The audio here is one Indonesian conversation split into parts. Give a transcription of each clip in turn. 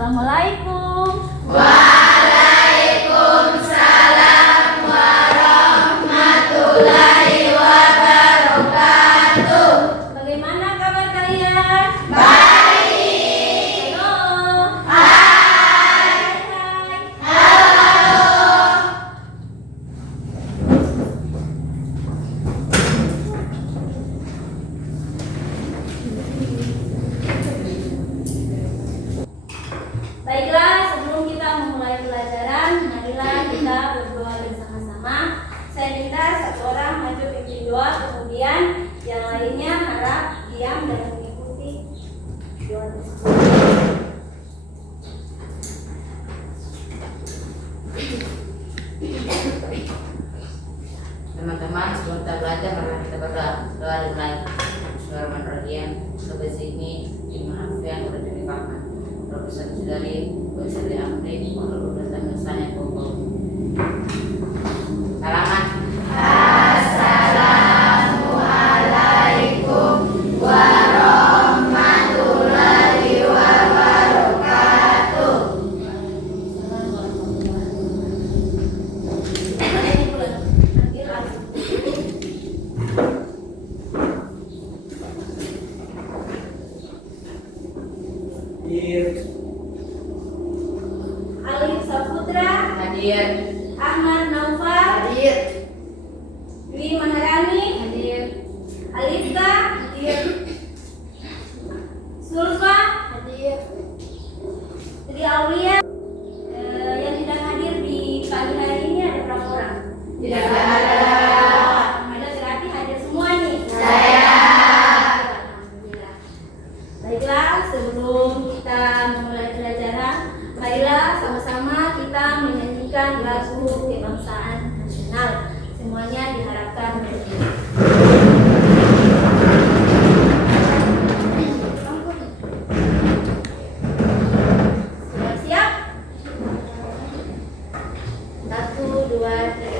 Assalamualaikum. Waalaikumsalam warahmatullahi wabarakatuh. Bagaimana kabar kalian? Baik. Halo. Hai. Halo. Baiklah, sebelum kita memulai pelajaran, marilah kita berdoa bersama-sama. Saya minta satu orang maju pimpin doa, kemudian yang lainnya harap diam dan mengikuti doa tersebut. Teman-teman, sebelum kita belajar, mari kita berdoa. Doa dimulai. Bismillahirrahmanirrahim. Sebesini dimaafkan oleh diri kami. Profesor Judari, Profesor Amri, Walau Bertanya Misalnya Pokok. Halaman. Assalamualaikum warahmatullahi wabarakatuh. Alif Saputra, Hadir. Ahmad Naufal, Hadir. Dwi Maharani, Hadir. Alifka, Hadir. Sulfa, Hadir. Tri Aulia. Yang tidak hadir di pagi hari ini ada berapa orang? Tidak ada. Ada, berarti hadir semua nih. Saya. Alhamdulillah. Baiklah, sebelum kita memulai pelajaran, marilah sama-sama kita menyanyikan lagu kebangsaan nasional. Semuanya diharapkan berdiri. Siap-siap? 1, 2, 3.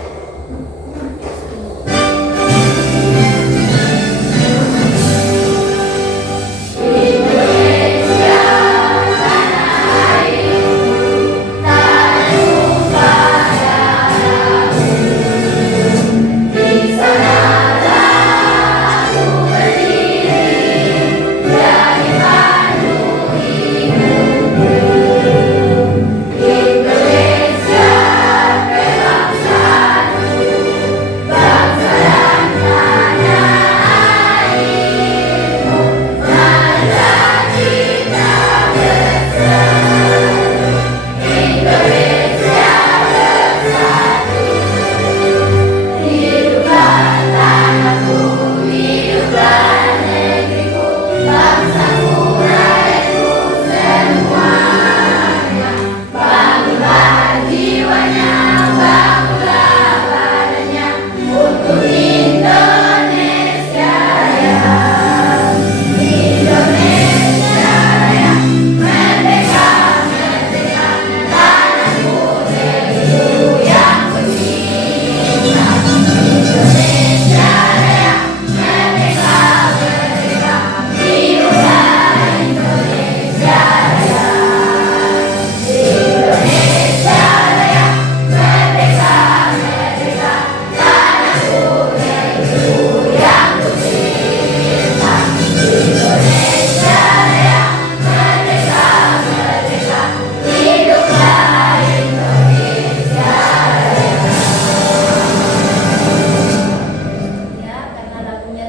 Ya, karena lagunya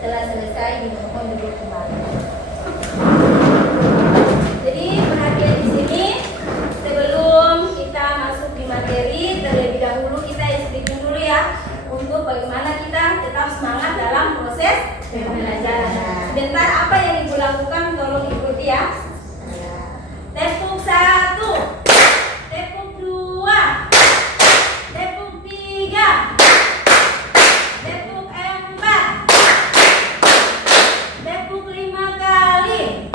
telah selesai, dimohon duduk kembali. Jadi perhatian di sini, sebelum kita masuk di materi, terlebih dahulu kita explain dulu ya, untuk bagaimana kita tetap semangat dalam proses pembelajaran. Sebentar, apa yang ibu lakukan, tolong ikuti ya. Tepuk 1, tepuk 2, tepuk 3, tepuk 4, tepuk 5 kali,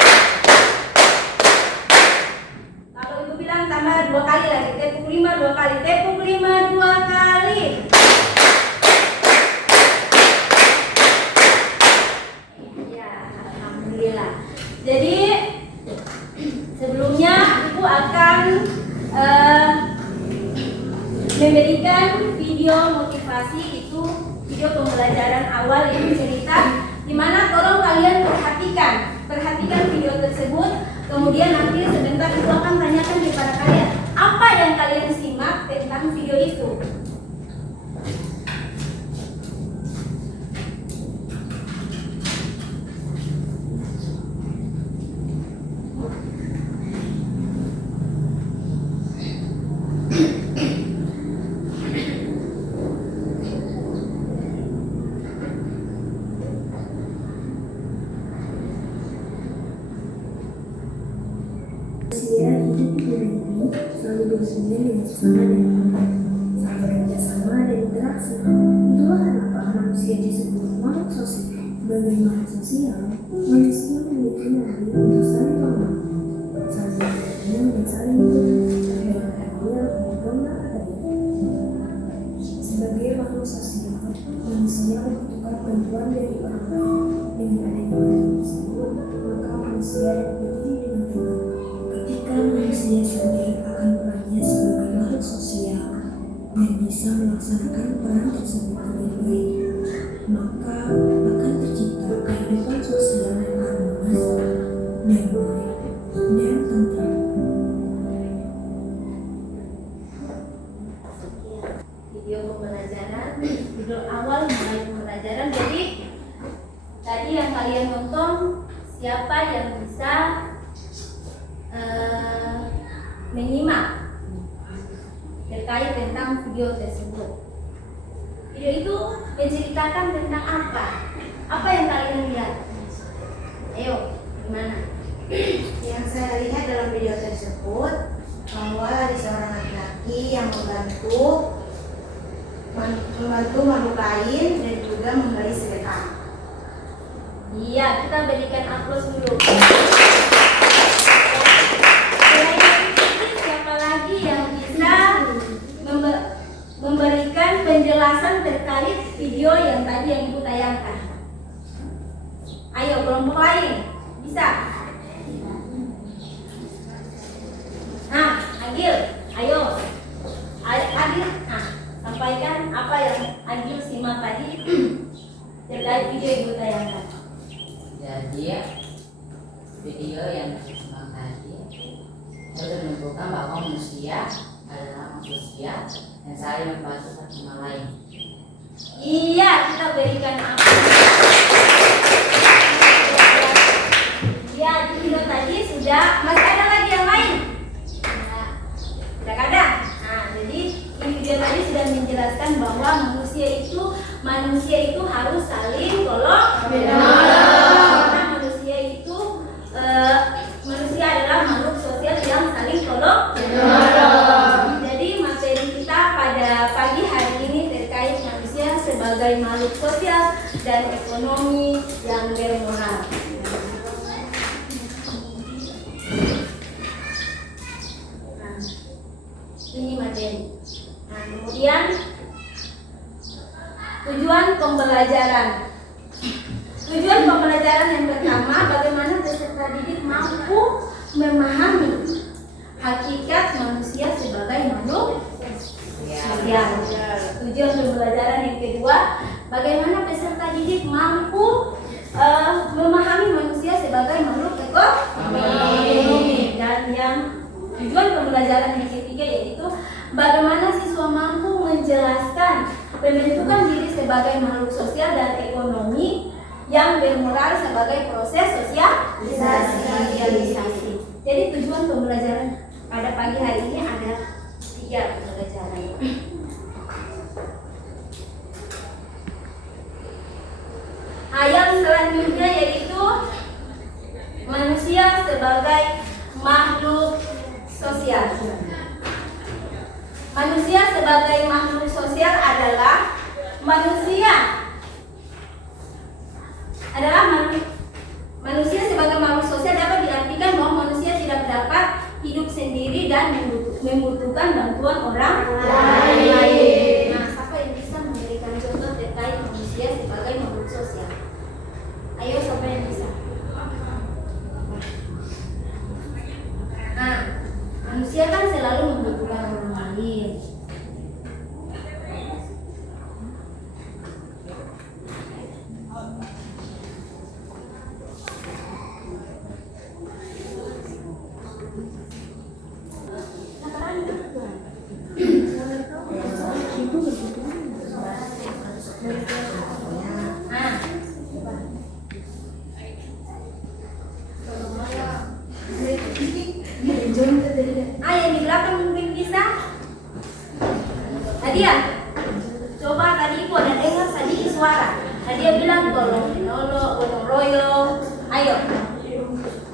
pembelajaran awal ini cerita, dimana tolong kalian perhatikan video tersebut. Kemudian nanti sebentar ibu akan tanyakan kepada kalian apa yang kalian simak tentang video itu. Manusia hidup di dunia ini selalu bersembunyi dengan sesama dan Tuhan, saling bekerja sama dan interaksi. Itulah kenapa manusia disebut makhluk sosial. Sebagai makhluk sosial, manusia memiliki naluri untuk saling mengenal, saling bertemu dan saling berbagi dengan adanya pengalaman adanya. Sebagai makhluk sosial, manusia membutuhkan bantuan dari orang lain. Dengan adanya bantuan tersebut, maka manusia dapat berdiri dengan tenang. Ketika manusia sadar akan perannya sebagai makhluk sosial dan bisa melaksanakan peran tersebut dengan baik, maka akan tercipta kehidupan sosial yang harmonis, damai, dan tentram. Video pembelajaran, video awal mulai pembelajaran. Jadi tadi yang kalian nonton, siapa yang bisa menyimak terkait tentang video tersebut? Video itu menceritakan tentang apa? Apa yang kalian lihat? Ayo, gimana? Yang saya lihat dalam video tersebut bahwa ada seorang laki-laki yang membantu makhluk lain dan juga memberi sedekah. Iya, kita berikan aplaus dulu. Siapa lagi yang bisa memberikan penjelasan terkait video yang tadi yang ibu tayangkan? Ayo, kelompok lain bisa. Nah, Agil, ayo. Agil, nah, sampaikan apa yang Agil simak tadi terkait video yang ibu tayangkan. Jadi video yang saya tadi itu menunjukkan bahwa manusia adalah manusia yang saling membantu satu sama lain. Iya, kita berikan apa? Ya, di video tadi sudah. Masih ada lagi yang lain? Tidak ada. Nah, jadi di video tadi sudah menjelaskan bahwa manusia itu harus saling tolong menolong. Karena manusia adalah makhluk sosial yang saling tolong menolong. Jadi materi kita pada pagi hari ini terkait manusia sebagai makhluk sosial dan ekonomi yang bermoral. Nah, ini materi. Nah, kemudian tujuan pembelajaran. Tujuan pembelajaran yang pertama, bagaimana peserta didik mampu memahami hakikat manusia sebagai makhluk sosial. Tujuan pembelajaran yang kedua, bagaimana peserta didik mampu memahami manusia sebagai makhluk ekonomi. Dan yang tujuan pembelajaran yang ketiga yaitu bagaimana siswa mampu menjelaskan pembentukan diri sebagai makhluk sosial dan ekonomi yang bermoral sebagai proses sosialisasi. Jadi tujuan pembelajaran pada pagi hari ini ada 3 pembelajaran. Yang selanjutnya yaitu manusia sebagai makhluk sosial. Manusia sebagai makhluk sosial adalah manusia sebagai makhluk sosial dapat diartikan bahwa manusia tidak dapat hidup sendiri dan membutuhkan bantuan orang lain. Nah, siapa yang bisa memberikan contoh terkait manusia sebagai makhluk sosial? Ayo, siapa yang bisa? Nah, manusia kan selalu membutuhkan orang lain.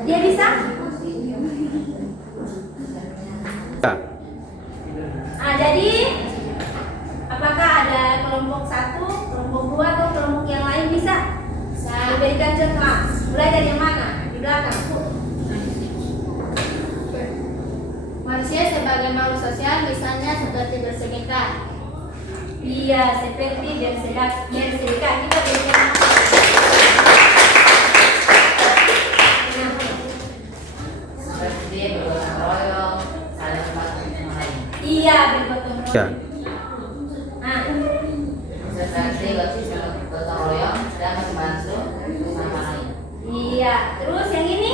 Dia bisa? Nah, jadi apakah ada kelompok 1, kelompok 2 atau kelompok yang lain bisa? Diberikan contoh. Mulai dari yang mana? Di belakang. Manusia sebagai makhluk sosial misalnya seperti bersengketa. Iya, seperti berserikat. Kita berikan Seperti bergotong royong, saling membantu sama lain. iya, bergotong Ya. royong. Nah, Seperti gotong royong dan membantu sama lain. iya. Terus yang ini?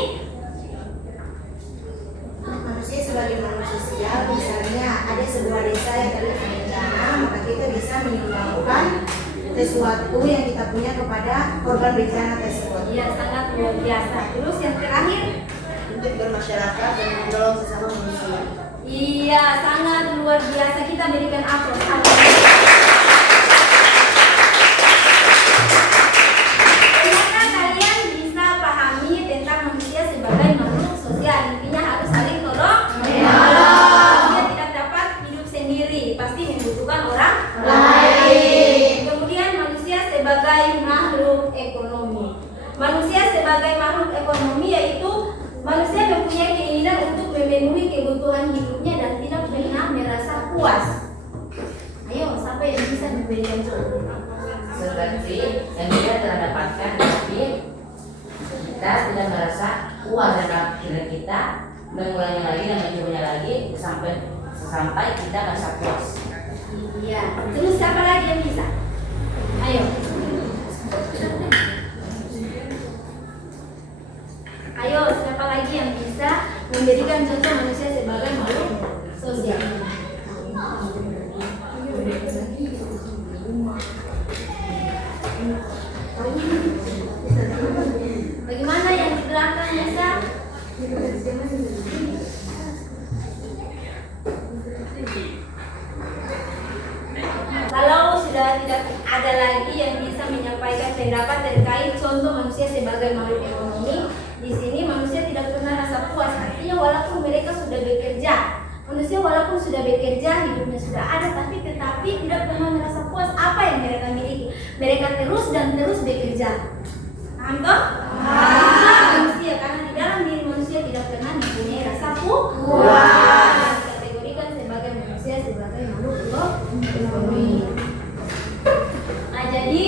Manusia sebagai makhluk sosial, misalnya ada sebuah desa yang terkena bencana, maka kita bisa menyumbangkan sesuatu yang kita punya kepada korban bencana tersebut. Iya, sangat luar biasa. Terus yang terakhir? Untuk bermasyarakat dan menolong sesama manusia. Iya, sangat luar biasa. Kita berikan aplaus. Ternyata kalian bisa pahami tentang manusia sebagai makhluk sosial. Intinya harus saling tolong menolong. Dia tidak dapat hidup sendiri, pasti membutuhkan orang lain. Kemudian manusia sebagai makhluk ekonomi. Manusia sebagai makhluk ekonomi yaitu manusia mempunyai keinginan untuk memenuhi kebutuhan hidupnya dan tidak pernah merasa puas. Ayo, siapa yang bisa memberikan contoh? Seperti yang kita telah dapatkan, tapi kita tidak merasa puas dengan diri kita, mengulangi lagi dan mencobanya lagi sampai kita merasa puas. Iya. Terus siapa lagi yang bisa? Ayo. Ayo, siapa lagi yang bisa memberikan contoh manusia sebagai makhluk sosial? Bagaimana yang di belakang bisa? Kalau sudah tidak ada lagi yang bisa menyampaikan pendapat terkait contoh manusia sebagai makhluk ekonomi, di sini manusia tidak pernah rasa puas. Artinya walaupun mereka sudah bekerja, manusia walaupun sudah bekerja, hidupnya sudah ada, tetapi tidak pernah merasa puas apa yang mereka miliki. Mereka terus dan terus bekerja. Paham toh? Itulah manusia, karena di dalam diri manusia tidak pernah mempunyai rasa puas. Kategorikan sebagai manusia sebagai makhluk ekonomi. Nah, jadi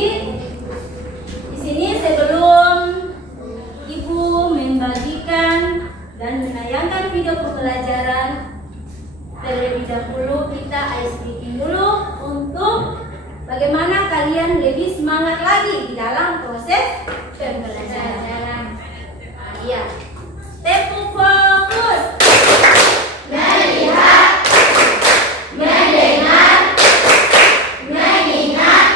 di sini sebelum Ibu membagikan dan menayangkan video pembelajaran, terlebih dahulu kita ice breaking dulu untuk bagaimana kalian lebih semangat lagi di dalam proses pembelajaran. Iya. Tepuk fokus. Melihat, mendengar, mengingat,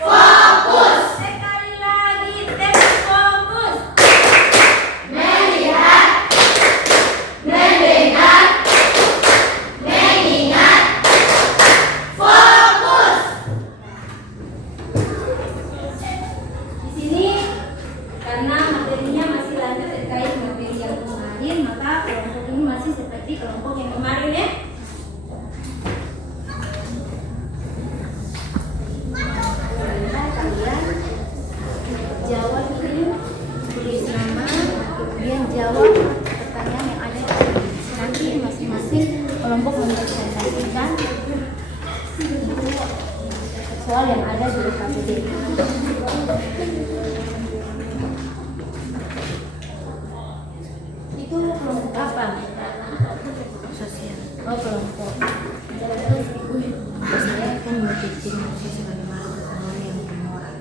fokus. Sekali lagi, tepuk fokus. Melihat, mendengar, mengingat, fokus. Di sini karena materinya masih lanjut terkait materi yang kemarin, maka kelompok ini masih seperti kelompok yang kemarin ya. Kalian jawab ini, tulis nama, kemudian jawab pertanyaan yang ada nanti masing-masing kelompok mempresentasikan soal yang ada di KPD. Itu kelompok apa? Sosial. Oh, kelompok. Saya kan berpikir manusia sebagai makhluk ekonomi yang bermoral.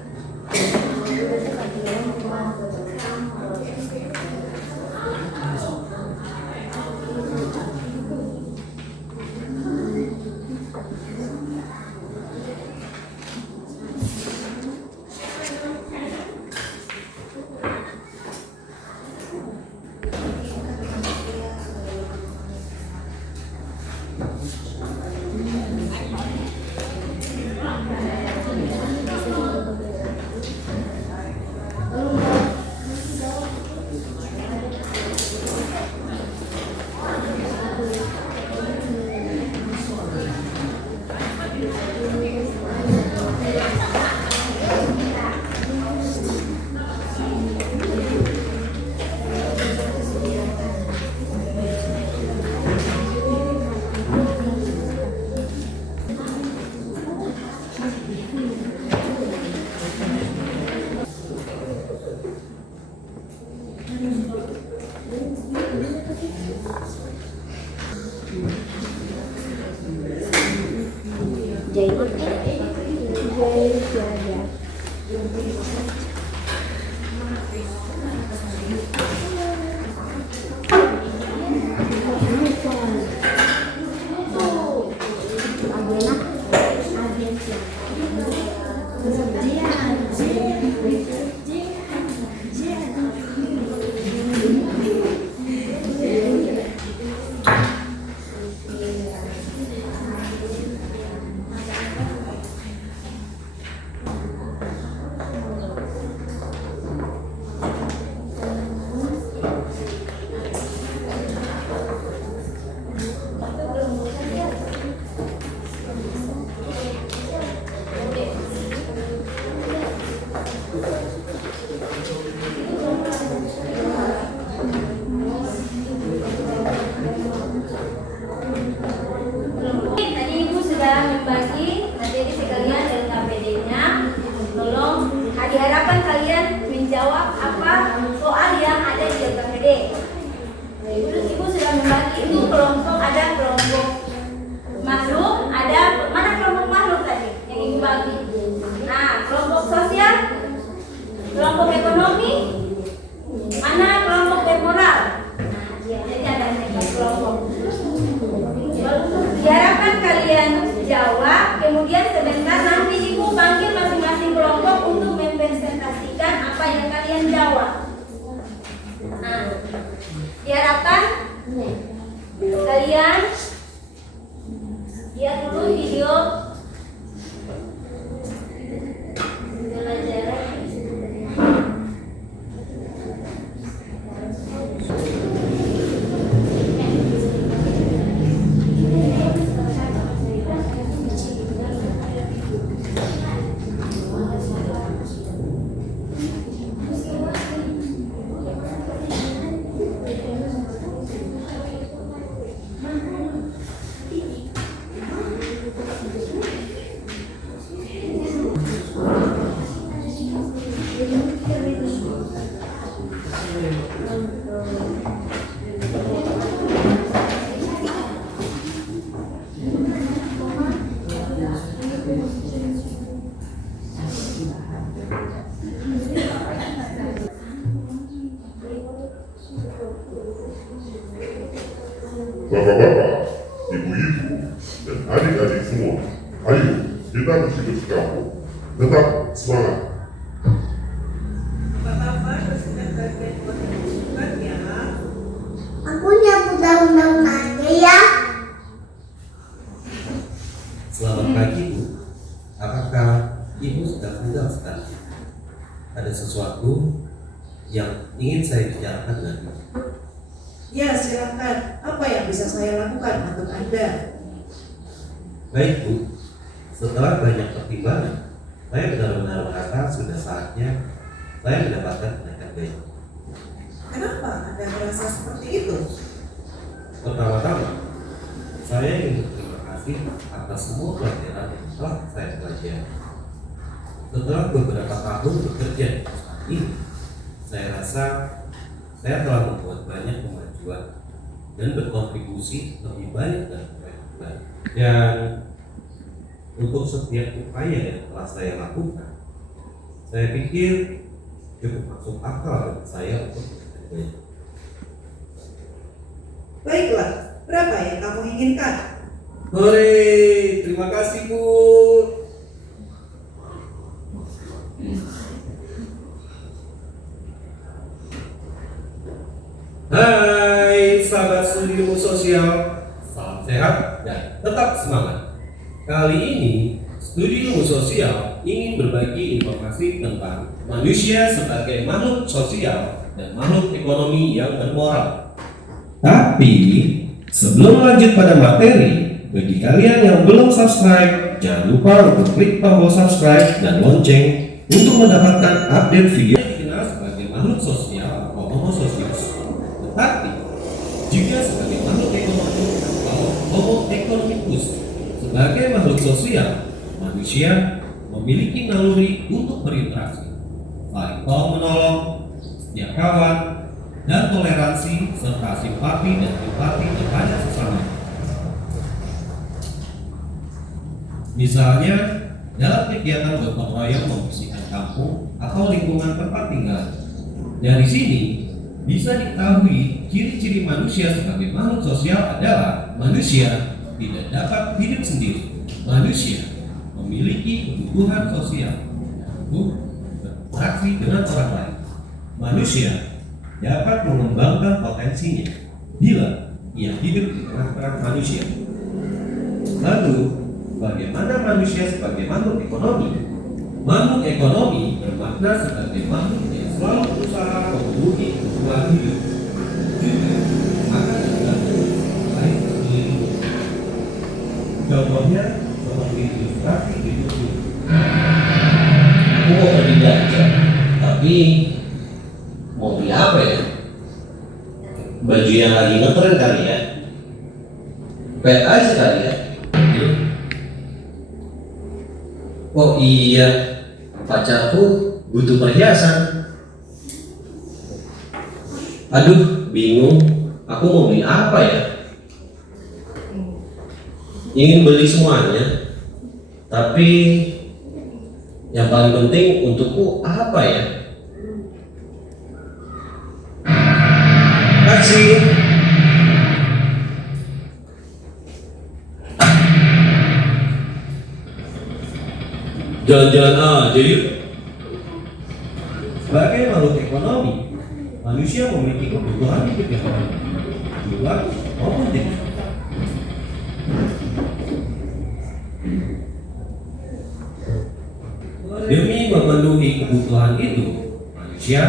Tadi Ibu sudah membagi materi sekalian dari KPD-nya. Tolong diharapkan kalian menjawab apa soal yang ada di KPD. Ibu sudah membagi itu kelompok, ada kelompok makhluk, ada mana kelompok makhluk tadi yang Ibu bagi? Nah, kelompok sosial, kelompok ekonomi, mana kelompok bermoral? Nah, jadi ada 4 kelompok. Diharapkan kalian jawab, kemudian sebentar nanti Ibu panggil masing-masing kelompok untuk mempresentasikan apa yang kalian jawab. Nah, diharapkan kalian lihat dulu video pelajaran. Bapak-bapak, ibu-ibu, dan adik-adik semua, ayo kita bersih kampung. Tetap semangat. Bapak-bapak bersinar bagian buat bukan ya. Aku nyapu daun-daun aja ya. Selamat pagi Bu. Apakah Ibu sudah sadar sekali? Ada sesuatu yang ingin saya bicarakan dengan Ibu. Ya, silakan. Apa yang bisa saya lakukan untuk Anda? Baik Bu, setelah banyak pertimbangan, saya benar-benar merasa sudah saatnya saya mendapatkan kenaikan gaji. Kenapa Anda merasa seperti itu? Pertama-tama, saya ingin berterima kasih atas semua pelajaran yang telah saya pelajari. Setelah beberapa tahun bekerja di perusahaan ini, saya rasa saya telah membuat banyak kemajuan dan berkontribusi lebih baik dan lebih baik. Dan untuk setiap upaya yang telah saya lakukan, saya pikir cukup masuk akal bagi saya untuk mencapai gaji. Baiklah, berapa yang kamu inginkan? Hore, terima kasih Bu. Hai sahabat studi ilmu sosial, salam sehat dan tetap semangat. Kali ini studi ilmu sosial ingin berbagi informasi tentang manusia sebagai makhluk sosial dan makhluk ekonomi yang bermoral. Tapi sebelum lanjut pada materi, bagi kalian yang belum subscribe, jangan lupa untuk klik tombol subscribe dan lonceng untuk mendapatkan update video. Dikenal sebagai makhluk sosial atau homo socius. Tetapi juga sebagai makhluk ekonomi atau homo economicus. Sebagai makhluk sosial, manusia memiliki naluri untuk berinteraksi, saling tolong menolong, setiap kawan, dan toleransi serta simpati dan empati kepada sesama. Misalnya, dalam kegiatan gotong royong membersihkan kampung atau lingkungan tempat tinggal. Dari sini, bisa diketahui ciri-ciri manusia sebagai makhluk sosial adalah manusia tidak dapat hidup sendiri. Manusia memiliki kebutuhan sosial untuk berinteraksi dengan orang lain. Manusia dapat mengembangkan potensinya bila ia hidup di tengah-tengah manusia. Lalu, bagaimana manusia sebagai makhluk ekonomi? Makhluk ekonomi bermakna sebagai makhluk yang selalu berusaha memenuhi kebutuhan hidup. Juga akan tergantung baik sekeliling. Contohnya seperti ilustrasi berikut ini. Aku mau pergi belanja, tapi mau beli apa ya? Baju yang lagi ngetren kali ya? Pet aja kali ya? Oh iya, pacarku butuh perhiasan. Aduh, bingung. Aku mau beli apa ya? Ingin beli semuanya, tapi yang paling penting untukku apa ya? Taksi. Jalan-jalan aja yuk. Sebagai makhluk ekonomi, manusia memiliki kebutuhan hidup yang baik, luar maupun tinggi. Demi memenuhi kebutuhan itu, manusia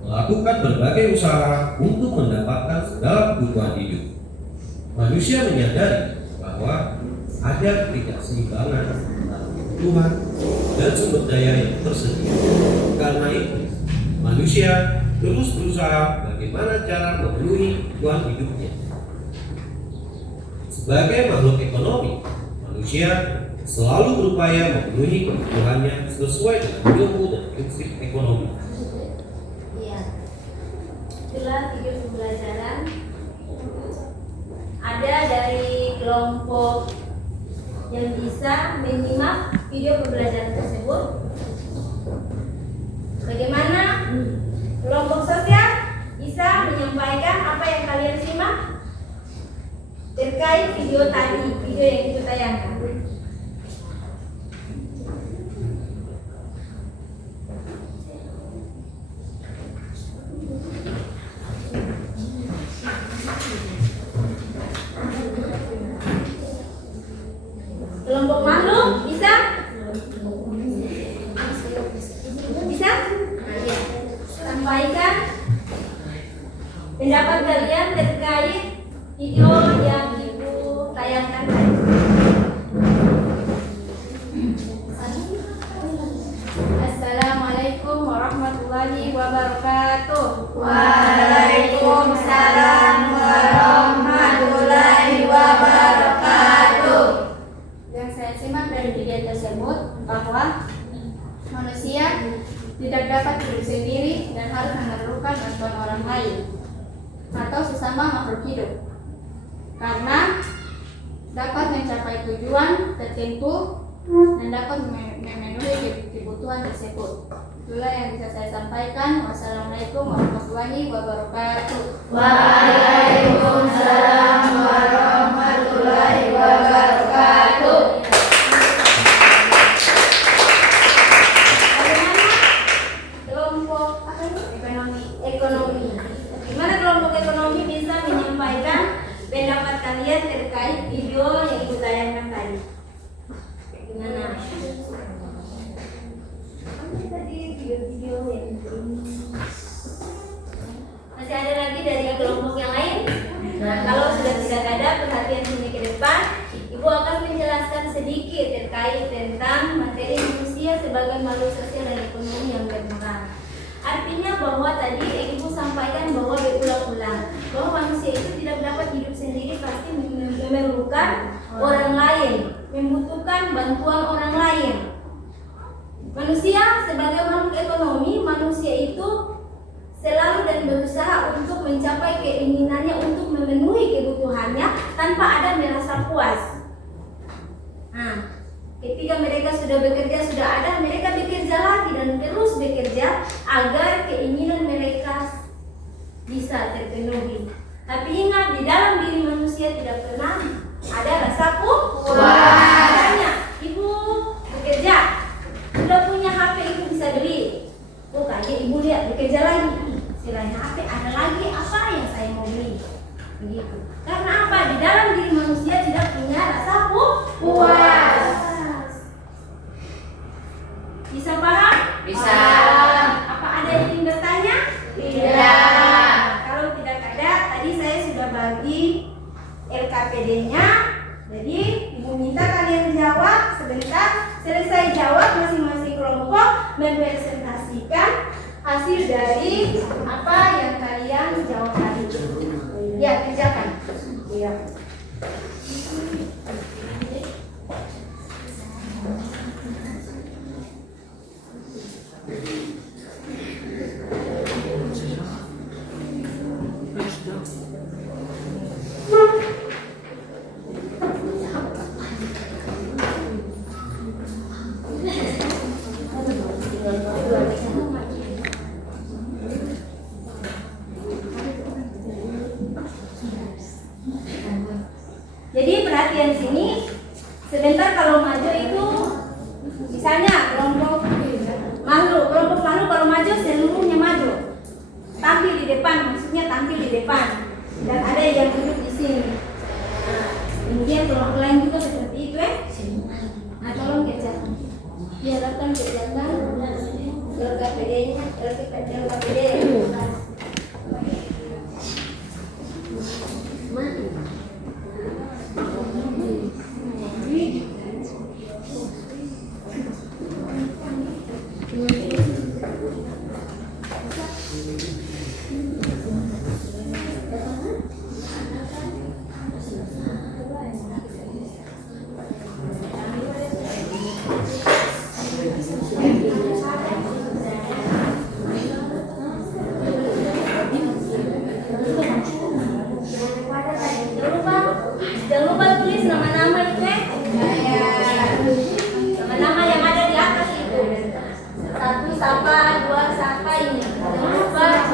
melakukan berbagai usaha untuk mendapatkan segala kebutuhan hidup. Manusia menyadari bahwa ada ketidakseimbangan antara kebutuhan dan sumber daya yang tersedia. Karena itu, manusia terus berusaha bagaimana cara memenuhi kebutuhan hidupnya. Sebagai makhluk ekonomi, manusia selalu berupaya memenuhi kebutuhannya sesuai dengan ilmu dan prinsip ekonomi. Iya. Itulah video pembelajaran. Ada dari kelompok yang bisa menyimak video pembelajaran tersebut. Bagaimana kelompok sosial bisa menyampaikan apa yang kalian simak terkait video tadi, video yang kita tayangkan. Kelompok makhluk bisa? Bisa? Sampaikan pendapat kalian terkait video yang Ibu tayangkan tadi. Assalamualaikum warahmatullahi wabarakatuh. Waalaikumsalam warahmatullahi wabarakatuh. Yang saya simak dari video tersebut bahwa manusia tidak dapat hidup sendiri dan harus memerlukan bantuan orang lain atau sesama makhluk hidup karena dapat mencapai tujuan tertentu dan dapat memenuhi kebutuhan tersebut. Itulah yang bisa saya sampaikan. Wassalamualaikum warahmatullahi wabarakatuh. Waalaikumsalam warahmatullahi wabarakatuh. Bagaimana kelompok ekonomi? Gimana kelompok ekonomi bisa menyampaikan pendapat kalian terkait video yang Ibu tayangkan tadi? Gimana? Tadi video-video yang ini. Masih ada lagi dari kelompok yang lain? Nah, kalau sudah tidak ada, perhatian sini ke depan, Ibu akan menjelaskan sedikit terkait tentang materi manusia sebagai makhluk sosial dan ekonomi yang berperan. Artinya bahwa tadi Ibu sampaikan bahwa berulang-ulang bahwa manusia itu tidak dapat hidup sendiri, pasti memerlukan orang lain, membutuhkan bantuan orang lain. Manusia sebagai makhluk ekonomi, manusia itu selalu dan berusaha untuk mencapai keinginannya, untuk memenuhi kebutuhannya tanpa ada merasa puas. Nah, Ketika mereka sudah bekerja, sudah ada, mereka bekerja lagi dan terus bekerja agar keinginan mereka bisa terpenuhi. Tapi ingat, di dalam diri manusia tidak pernah ada rasa puas. Makanya ibu bekerja, sudah punya HP, ibu bisa beli. Oh, kayak ibu lihat bekerja lagi, selain HP ada lagi apa yang saya mau beli, begitu. Karena apa? Di dalam diri manusia tidak punya rasa puas. Bisa paham? Bisa. Apa ada yang ingin bertanya? Tidak. Kalau tidak ada, tadi saya sudah bagi LKPD-nya. Jadi ibu minta kalian jawab sebentar. Selesai jawab, masing-masing kelompok mempresentasikan hasil dari apa yang kalian jawab tadi. Ya, kerjakan. Ya. Jadi perhatian sini, sebentar kalau maju itu, misalnya kelompok makhluk kalau maju seluruhnya maju, tampil di depan, maksudnya tampil di depan, dan ada yang duduk di sini. Nah, kemudian kelompok lain juga seperti itu Nah, tolong kerjakan, biarkan kerjakan LKPD-nya, LKPD. Jangan lupa tulis nama-nama itu nama-nama yang ada di atas itu. 1 sapa, 2 sapa ini. Jangan lupa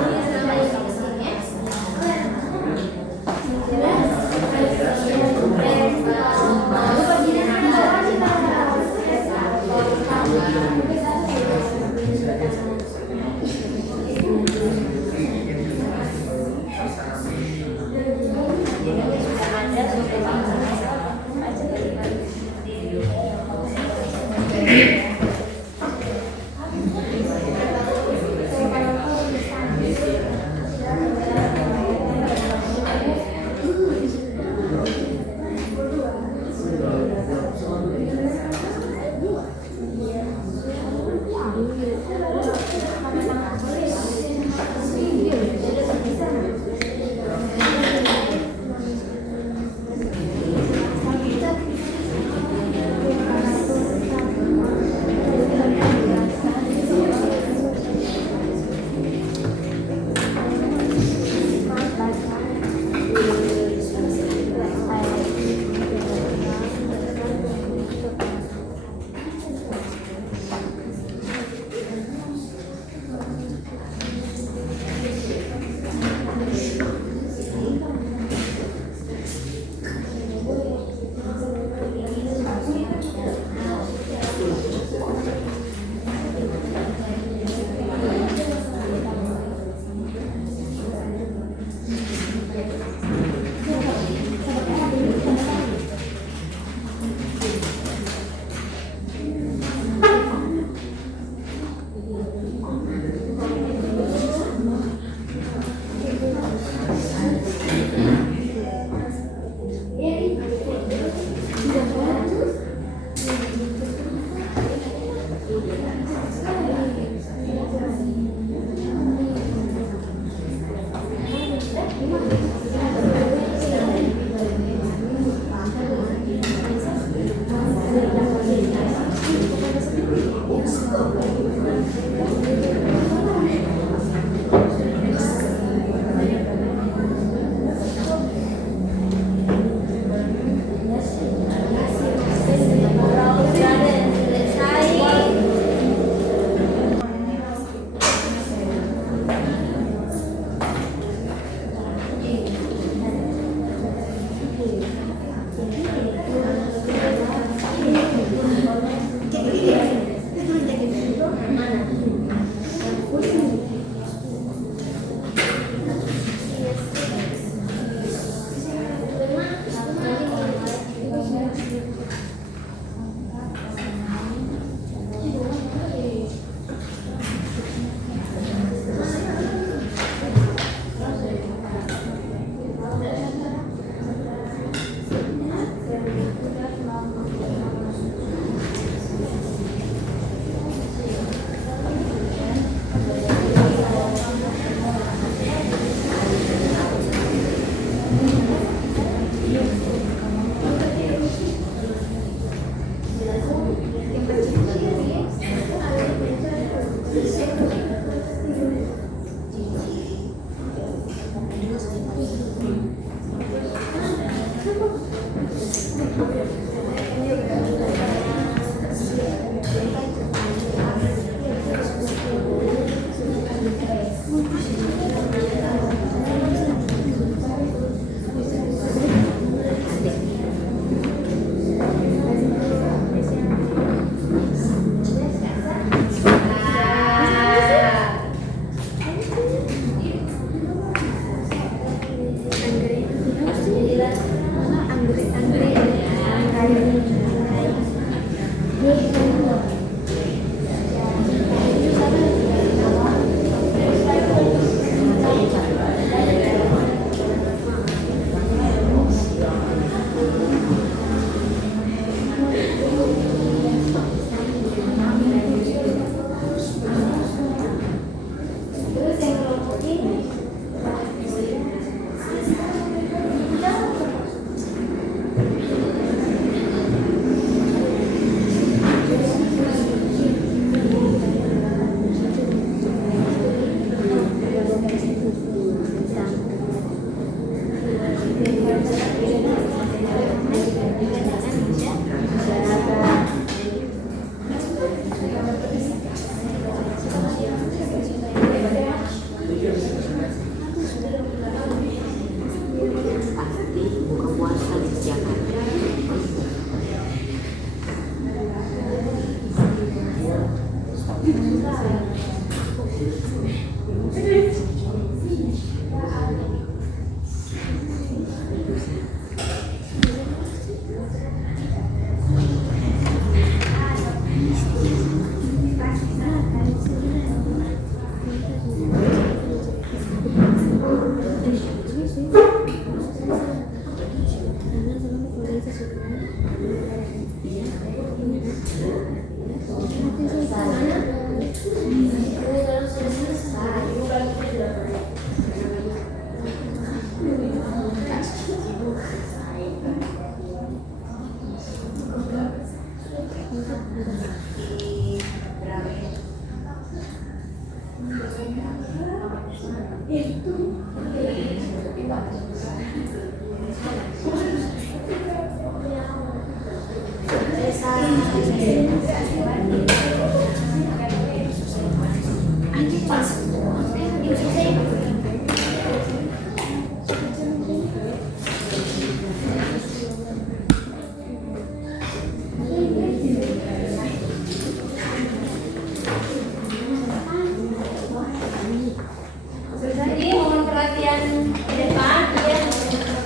Jadi mohon perhatian ke depan ya.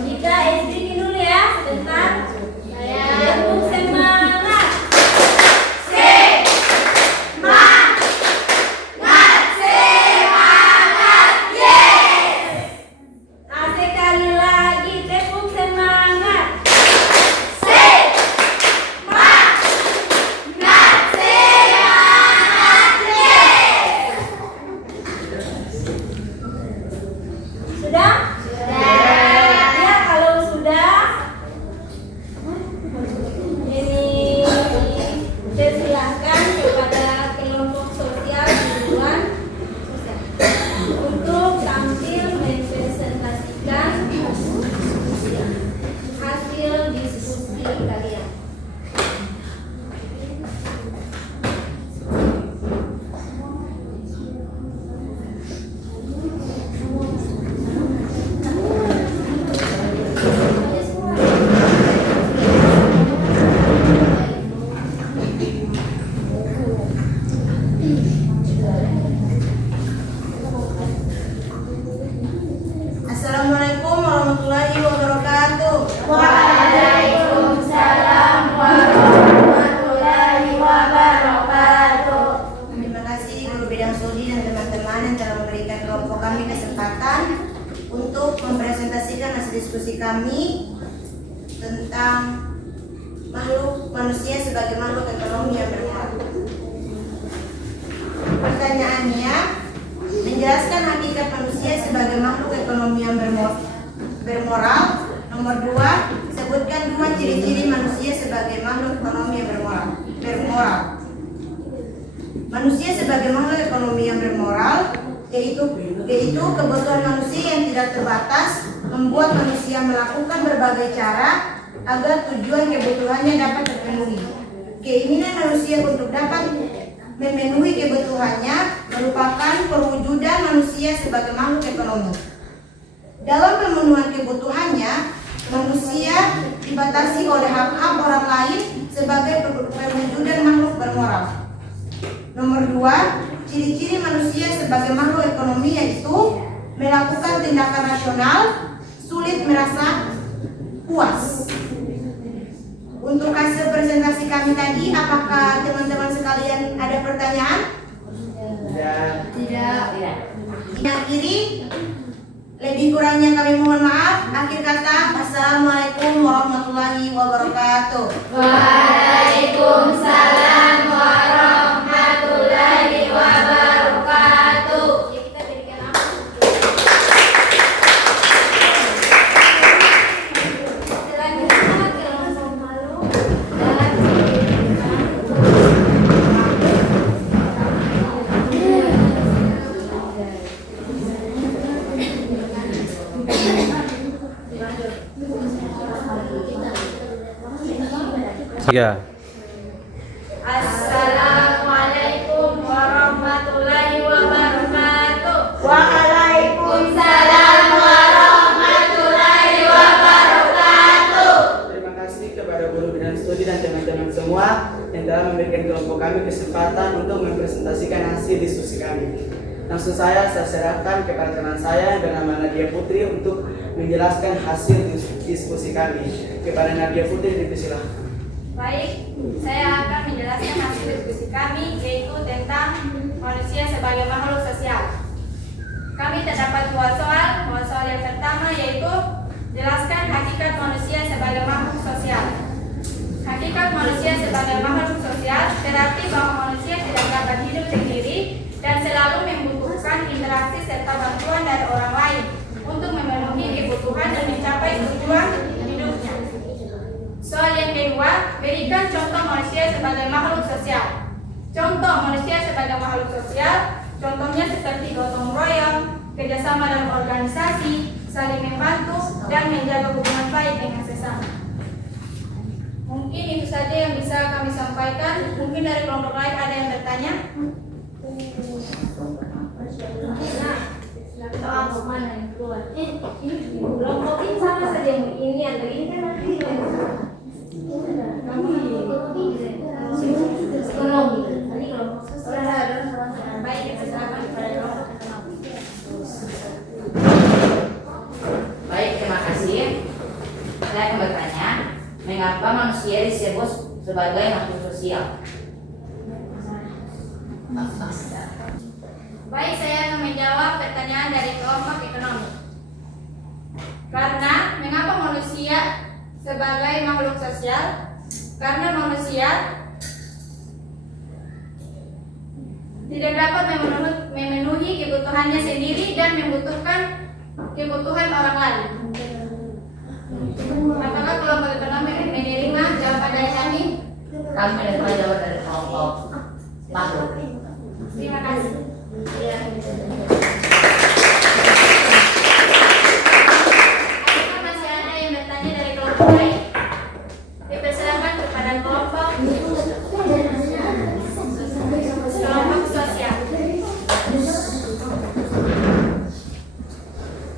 Kita SDG dulu ya sebentar. Untuk semangat. Sekali lagi tepuk semangat. Sudah? Ya, kalau sudah, ini persilahkan kepada kelompok sosial duluan untuk tampil mempresentasikan hasil diskusi kalian. Assalamualaikum warahmatullahi wabarakatuh. Waalaikumsalam warahmatullahi wabarakatuh. Terima kasih Guru Bidang Studi dan teman-teman yang telah memberikan kelompok kami kesempatan untuk mempresentasikan hasil diskusi kami tentang makhluk manusia sebagai makhluk ekonomi yang bermoral. Pertanyaannya, menjelaskan hakikat manusia sebagai makhluk ekonomi yang bermoral. Nomor 2, sebutkan 2 ciri-ciri manusia sebagai makhluk ekonomi yang bermoral. Manusia sebagai makhluk ekonomi yang bermoral yaitu kebutuhan manusia yang tidak terbatas membuat manusia melakukan berbagai cara agar tujuan kebutuhannya dapat terpenuhi. Keinginan manusia untuk dapat memenuhi kebutuhannya merupakan perwujudan manusia sebagai makhluk ekonomi. Dalam pemenuhan kebutuhannya, manusia dibatasi oleh hak-hak orang lain sebagai perwujudan makhluk bermoral. Nomor 2, ciri-ciri manusia sebagai makhluk ekonomi yaitu melakukan tindakan rasional, sulit merasa puas. Untuk hasil presentasi kami tadi, apakah teman-teman sekalian ada pertanyaan? Tidak. Yang kiri, lebih kurangnya kami mohon maaf. Akhir kata, Assalamualaikum warahmatullahi wabarakatuh. Waalaikumsalam warahmatullahi wabarakatuh. Ya, kita berikan aplaus. Selanjutnya kelompok malu dan Ya. Assalamualaikum warahmatullahi wabarakatuh. Waalaikumsalam warahmatullahi wabarakatuh. Terima kasih kepada Guru Bidang Studi dan teman-teman semua yang telah memberikan kelompok kami kesempatan untuk mempresentasikan hasil diskusi kami. Langsung saya serahkan kepada teman saya yang bernama Nadia Putri untuk menjelaskan hasil diskusi kami. Kepada Nadia Putri, dipersilahkan. Baik, saya akan menjelaskan hasil diskusi kami, yaitu tentang manusia sebagai makhluk sosial. Kami terdapat dua soal. Soal yang pertama yaitu jelaskan hakikat manusia sebagai makhluk sosial. Hakikat manusia sebagai makhluk sosial berarti bahwa manusia tidak dapat hidup sendiri dan selalu membutuhkan interaksi serta bantuan dari orang lain untuk memenuhi kebutuhan dan mencapai tujuan hidupnya. Soal yang kedua, berikan contoh manusia sebagai makhluk sosial. Contoh manusia sebagai makhluk sosial, contohnya seperti gotong royong, kerjasama dalam organisasi, saling membantu, dan menjaga hubungan baik dengan sesama. Mungkin itu saja yang bisa kami sampaikan. Mungkin dari kelompok lain ada yang bertanya? Soal mana yang keluar? Kelompok ini sama saja yang ini atau ini kan nanti ekonomi. Tadi kelompok sosial. Baik, kita serahkan kepada kelompok ekonomi. Baik, terima kasih. Saya akan bertanya, mengapa manusia disebut sebagai makhluk sosial? Baik, saya akan menjawab pertanyaan dari kelompok ekonomi. Karena mengapa manusia sebagai makhluk sosial? Karena manusia tidak dapat memenuhi kebutuhannya sendiri dan membutuhkan kebutuhan orang lain. Apakah kelompok ekonomi menerima jawaban dari kami? Kami menerima jawaban dari kelompok makhluk. Terima kasih. Apakah masih ada yang bertanya dari kelompok lain? Dipersilakan kepada kelompok sosial.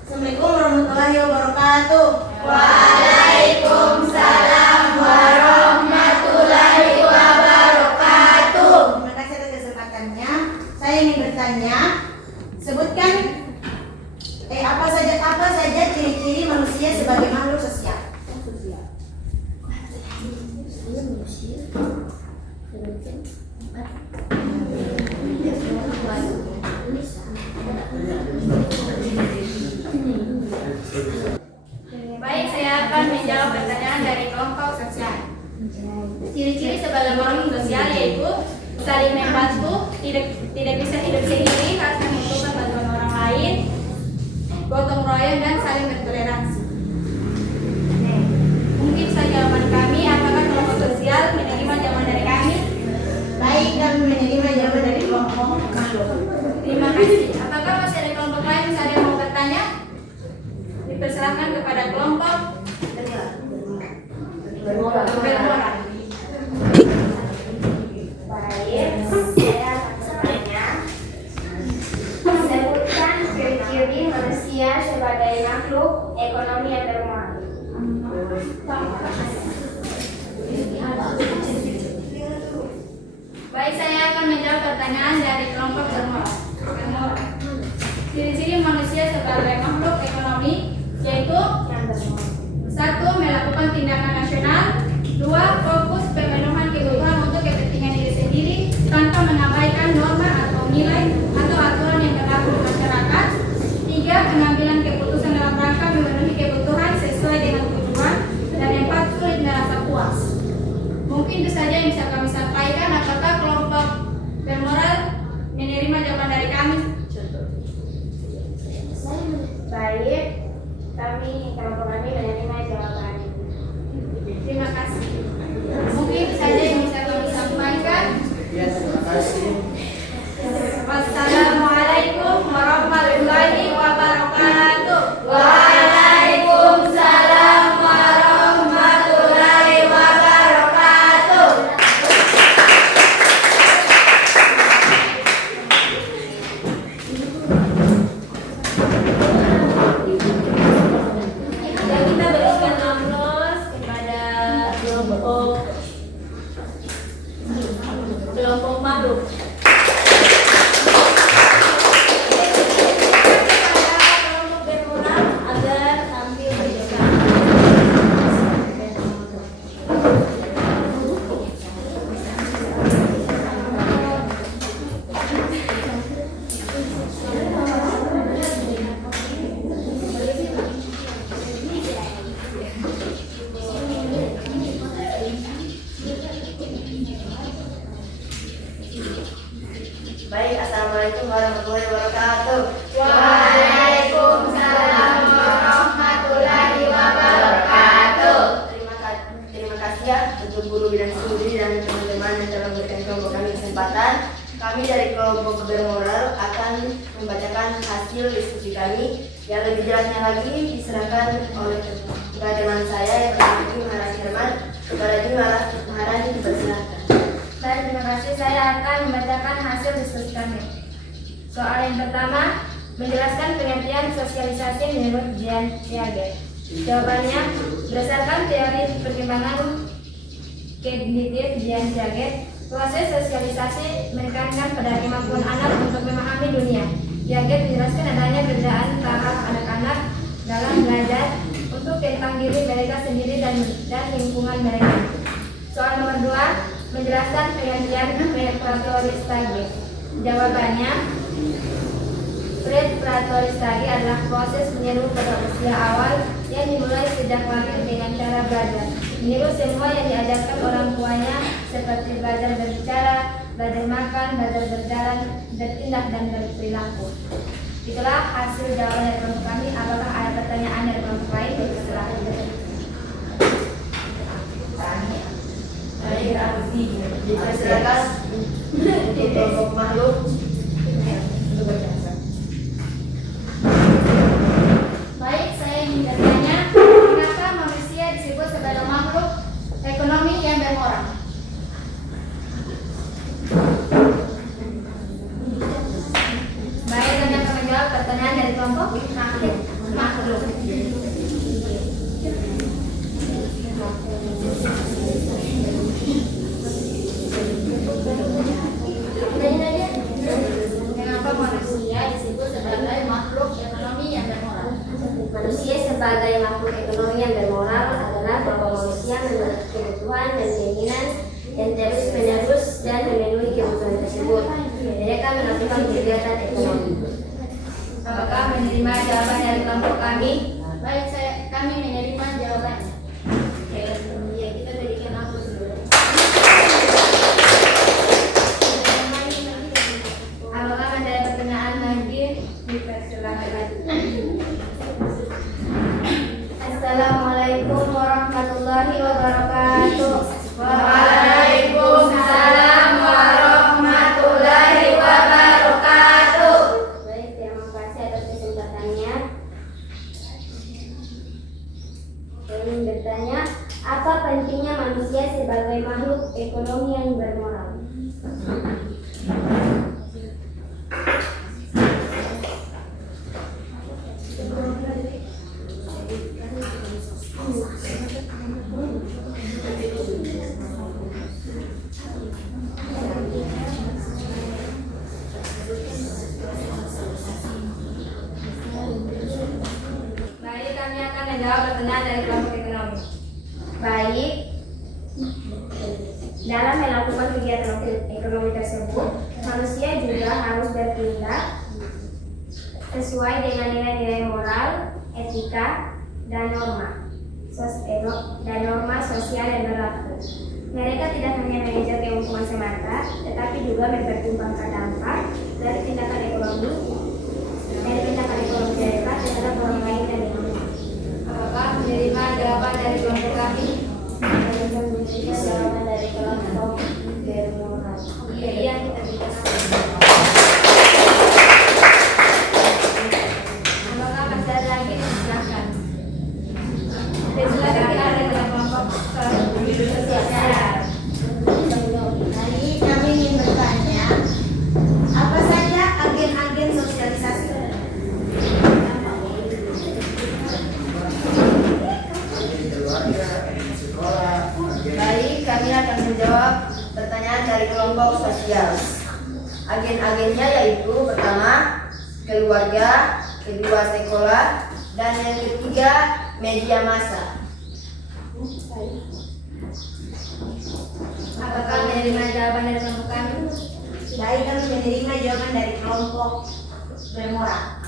Assalamualaikum warahmatullahi wabarakatuh. Waalaikumsalam warahmatullahi wabarakatuh. Terima kasih atas kesempatannya. Saya ingin bertanya, sebutkan apa saja ciri-ciri manusia sebagai makhluk sosial. Baik, saya akan menjawab pertanyaan dari kelompok sosial. Ciri-ciri sebagai makhluk sosial yaitu saling membantu, tidak bisa hidup sendiri, harus membutuhkan bantuan orang lain, gotong royong, dan saling bertoleransi. Mungkin saja jawaban kami. Apakah kelompok sosial menerima jawaban dari kami? Baik, kami menerima jawaban dari kelompok makhluk. Terima kasih. Apakah masih ada kelompok lain misalnya yang mau bertanya? Dipersilakan kepada kelompok bermoral. Baik, saya akan bertanya. Sebutkan ciri-ciri manusia sebagai makhluk ekonomi yang bermoral. Baik, saya akan menjawab pertanyaan dari kelompok bermoral. Ciri-ciri manusia sebagai makhluk ekonomi yaitu 1. Melakukan tindakan nasional. 2. Fokus pemenuhan kebutuhan untuk kepentingan diri sendiri tanpa mengabaikan norma atau nilai atau aturan yang berlaku di masyarakat. 3. Pengambilan keputusan dalam rangka memenuhi kebutuhan sesuai dengan tujuan. Dan 4. Sulit merasa puas. Mungkin itu saja yang bisa kami sampaikan. Apakah kelompok bermoral menerima jawaban dari kami? Baik, kelompok kami menerima jawaban. Terima kasih. kami. Yang lebih jelasnya lagi diserahkan oleh kepada teman saya yang bernama Haji Maharani Herman. Kepada Haji Maharani dipersilakan. Baik, terima kasih. Saya akan membacakan hasil diskusi kami. Soal yang pertama, menjelaskan pengertian sosialisasi menurut Jean Piaget. Jawabannya, berdasarkan teori perkembangan kognitif Jean Piaget, proses sosialisasi menekankan pada kemampuan anak untuk memahami dunia. Piaget menjelaskan adanya perbedaan tahap anak-anak dalam belajar untuk tentang diri mereka sendiri dan lingkungan mereka. Soal nomor 2, menjelaskan pengertian preparatory study. Jawabannya, preparatory study adalah proses meniru pada usia awal yang dimulai sejak lahir dengan cara belajar. Meniru semua yang diajarkan orang tuanya seperti belajar berbicara, belajar makan, belajar berjalan, bertindak dan berperilaku. Itulah hasil jawaban dari kelompok kami. Apakah ada pertanyaan dari kelompok lain? Setelah Dipersilakan untuk kelompok makhluk untuk berjasa. Baik, saya ingin bertanya, kenapa manusia disebut sebagai makhluk ekonomi yang bermoral? baik, kami akan menjawab pertanyaan dari kelompok makhluk. Kenapa manusia disebut sebagai makhluk ekonomi yang bermoral? Manusia sebagai makhluk ekonomi yang bermoral adalah bahwa manusia memiliki kebutuhan dan keinginan yang terus-menerus dan memenuhi kebutuhan tersebut. Mereka melakukan kegiatan ekonomi. Apakah menerima jawaban dari kelompok kami? Baik, kami menerima jawabannya. Ya, kita berikan aku dulu. Apakah ada pertanyaan lagi? Dipersilakan. Assalamualaikum warahmatullahi wabarakatuh. Waalaikumsalam warahmatullahi wabarakatuh. Baik, terima kasih atas kesempatannya. Saya ingin bertanya, apa pentingnya manusia sebagai makhluk ekonomi yang bermoral? Baik, kami akan menjawab pertanyaan dari kelompok ekonomi. Baik, dalam melakukan kegiatan ekonomi tersebut, manusia juga harus bertindak sesuai dengan nilai-nilai moral, etika, dan norma sosial yang berlaku. Mereka tidak hanya mengejar keuntungan semata, tetapi juga mempertimbangkan dampak dari tindakan ekonomi mereka terhadap orang lain dan lingkungan. Apakah menerima jawaban dari kelompok kami? Jawaban dari kelompok bermoral. Iya, kita bisa. Apakah masih ada lagi? Silakan. Silakan kita ada dari kelompok sosial. Kami ingin bertanya, apa saja agen-agen sosialisasi? Baik, kami akan menjawab pertanyaan dari kelompok sosial. Agen-agennya yaitu pertama, keluarga, kedua sekolah, dan yang ketiga media massa. Apakah menerima jawaban dari kelompok kami? Baik, kami menerima jawaban dari kelompok bermoral.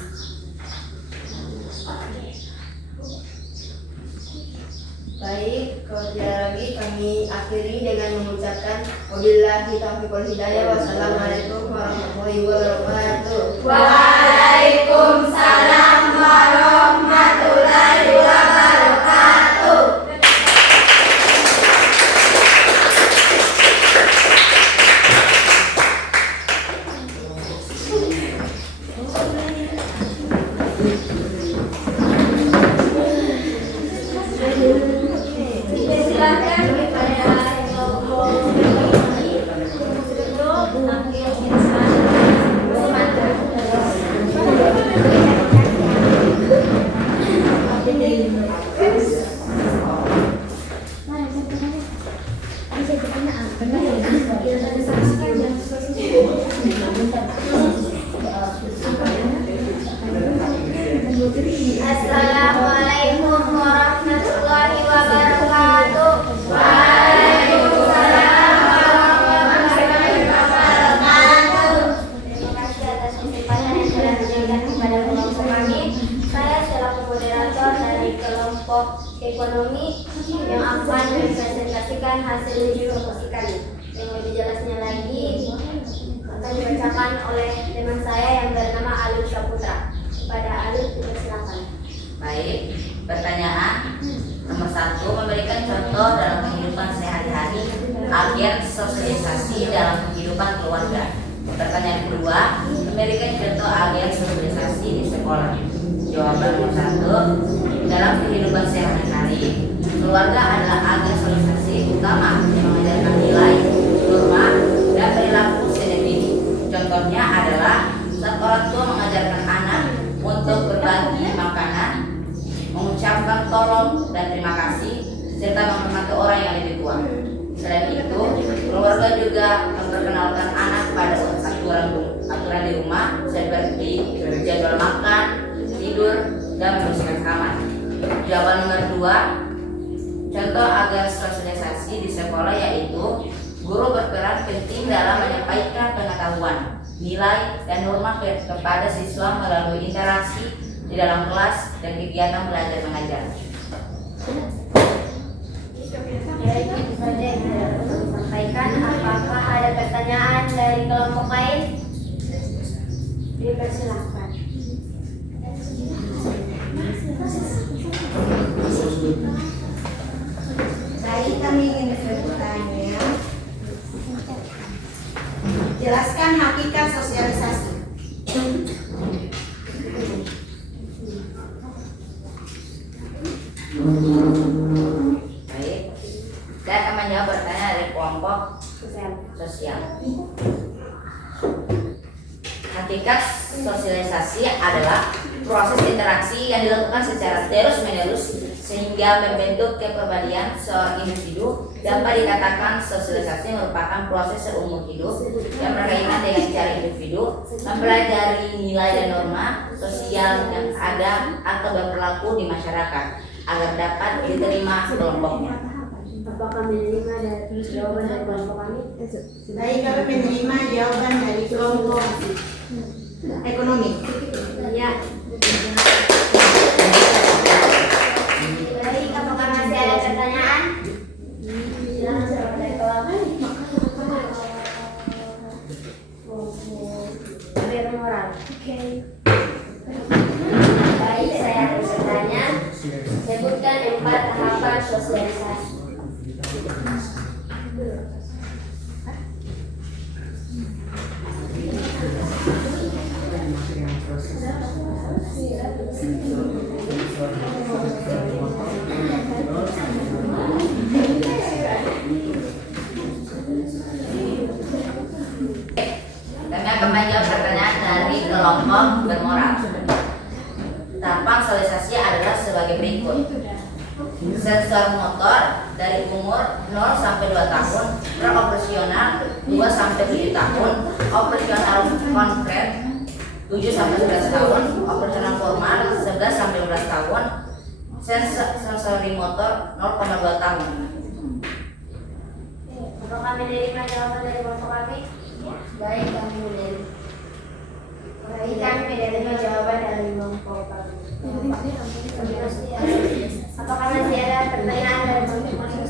Baik, kalau tidak lagi kami akhiri dengan mengucapkan wabillahi taufiq wal hidayah. Wassalamualaikum warahmatullahi wabarakatuh. Waalaikumsalam warahmatullahi wabarakatuh. Assalamualaikum warahmatullahi wabarakatuh. Waalaikumsalam warahmatullahi wabarakatuh. Terima kasih atas kesempatan yang telah diberikan kepada kelompok kami. Saya selaku moderator dari kelompok ekonomi yang akan mempresentasikan hasil uji komposisi kami. Yang lebih jelasnya lagi akan dibacakan oleh teman saya yang bernama Alif Saputra. Kepada Alif, dipersilakan. Baik, pertanyaan nomor 1, memberikan contoh dalam kehidupan sehari-hari agen sosialisasi dalam kehidupan keluarga. Pertanyaan kedua, memberikan contoh agen sosialisasi di sekolah. Jawaban nomor 1, dalam kehidupan sehari-hari keluarga adalah agen sosialisasi utama yang mengajarkan nilai, norma, dan perilaku sejak dini. Contohnya adalah saat orang tua mengajarkan anak untuk berbagi makanan, mengucapkan tolong dan terima kasih, serta menghormati orang yang lebih tua. Selain itu, keluarga juga memperkenalkan anak pada aturan di rumah seperti jadwal makan, tidur, dan membersihkan kamar. Jawaban nomor 2, contoh agar sosialisasi di sekolah yaitu guru berperan penting dalam menyampaikan pengetahuan, nilai, dan norma kepada siswa melalui interaksi di dalam kelas dan kegiatan belajar mengajar. Jadi itu saja yang saya sampaikan. Apakah ada pertanyaan dari kelompok lain? Dipersilakan. Baik, kami ingin bertanya. Jelaskan hakikat sosialisasi. Baik, saya akan menjawab pertanyaan dari kelompok sosial. Hakikat sosialisasi adalah proses interaksi yang dilakukan secara terus-menerus sehingga membentuk kepribadian seorang individu. Dapat dikatakan sosialisasi merupakan proses seumur hidup yang berkaitan dengan cara individu mempelajari nilai dan norma sosial yang ada atau berlaku di masyarakat agar dapat diterima kelompoknya. Apakah menerima dari jawaban dari kelompok kami? Baik, kami menerima jawaban dari kelompok ekonomi. Ya. Baik, apakah masih ada pertanyaan? Silakan dari kelompok moral. Baik, saya akan bertanya. Sebutkan 4 tahapan sosialisasi. Kami akan menjawab pertanyaan dari kelompok bermoral. Tahapan sosialisasi adalah sebagai berikut. Sensor motor dari umur 0 sampai 2 tahun, beroperasional 2 sampai 7 tahun, operasional konkret 7 sampai 11 tahun, operasional formal 11 sampai 12 tahun, sensori motor 0,2 tahun. Apakah menerima jawaban dari kelompok kami? Baik, kami menerima. Baik, kami menerima jawaban dari kelompok kami. Apakah masih ada pertanyaan dari kelompok kami?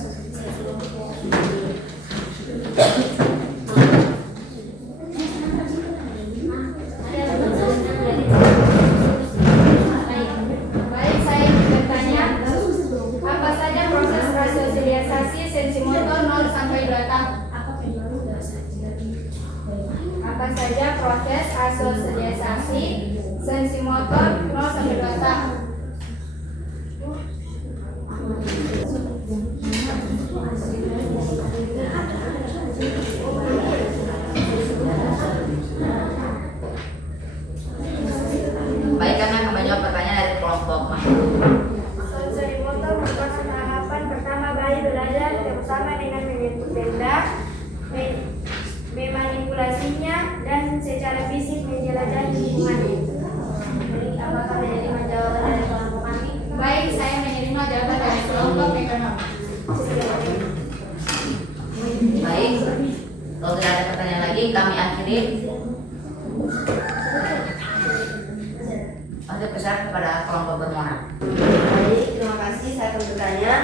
silakan kepada kelompok bermoral. Baik, terima kasih. Saya akan bertanya,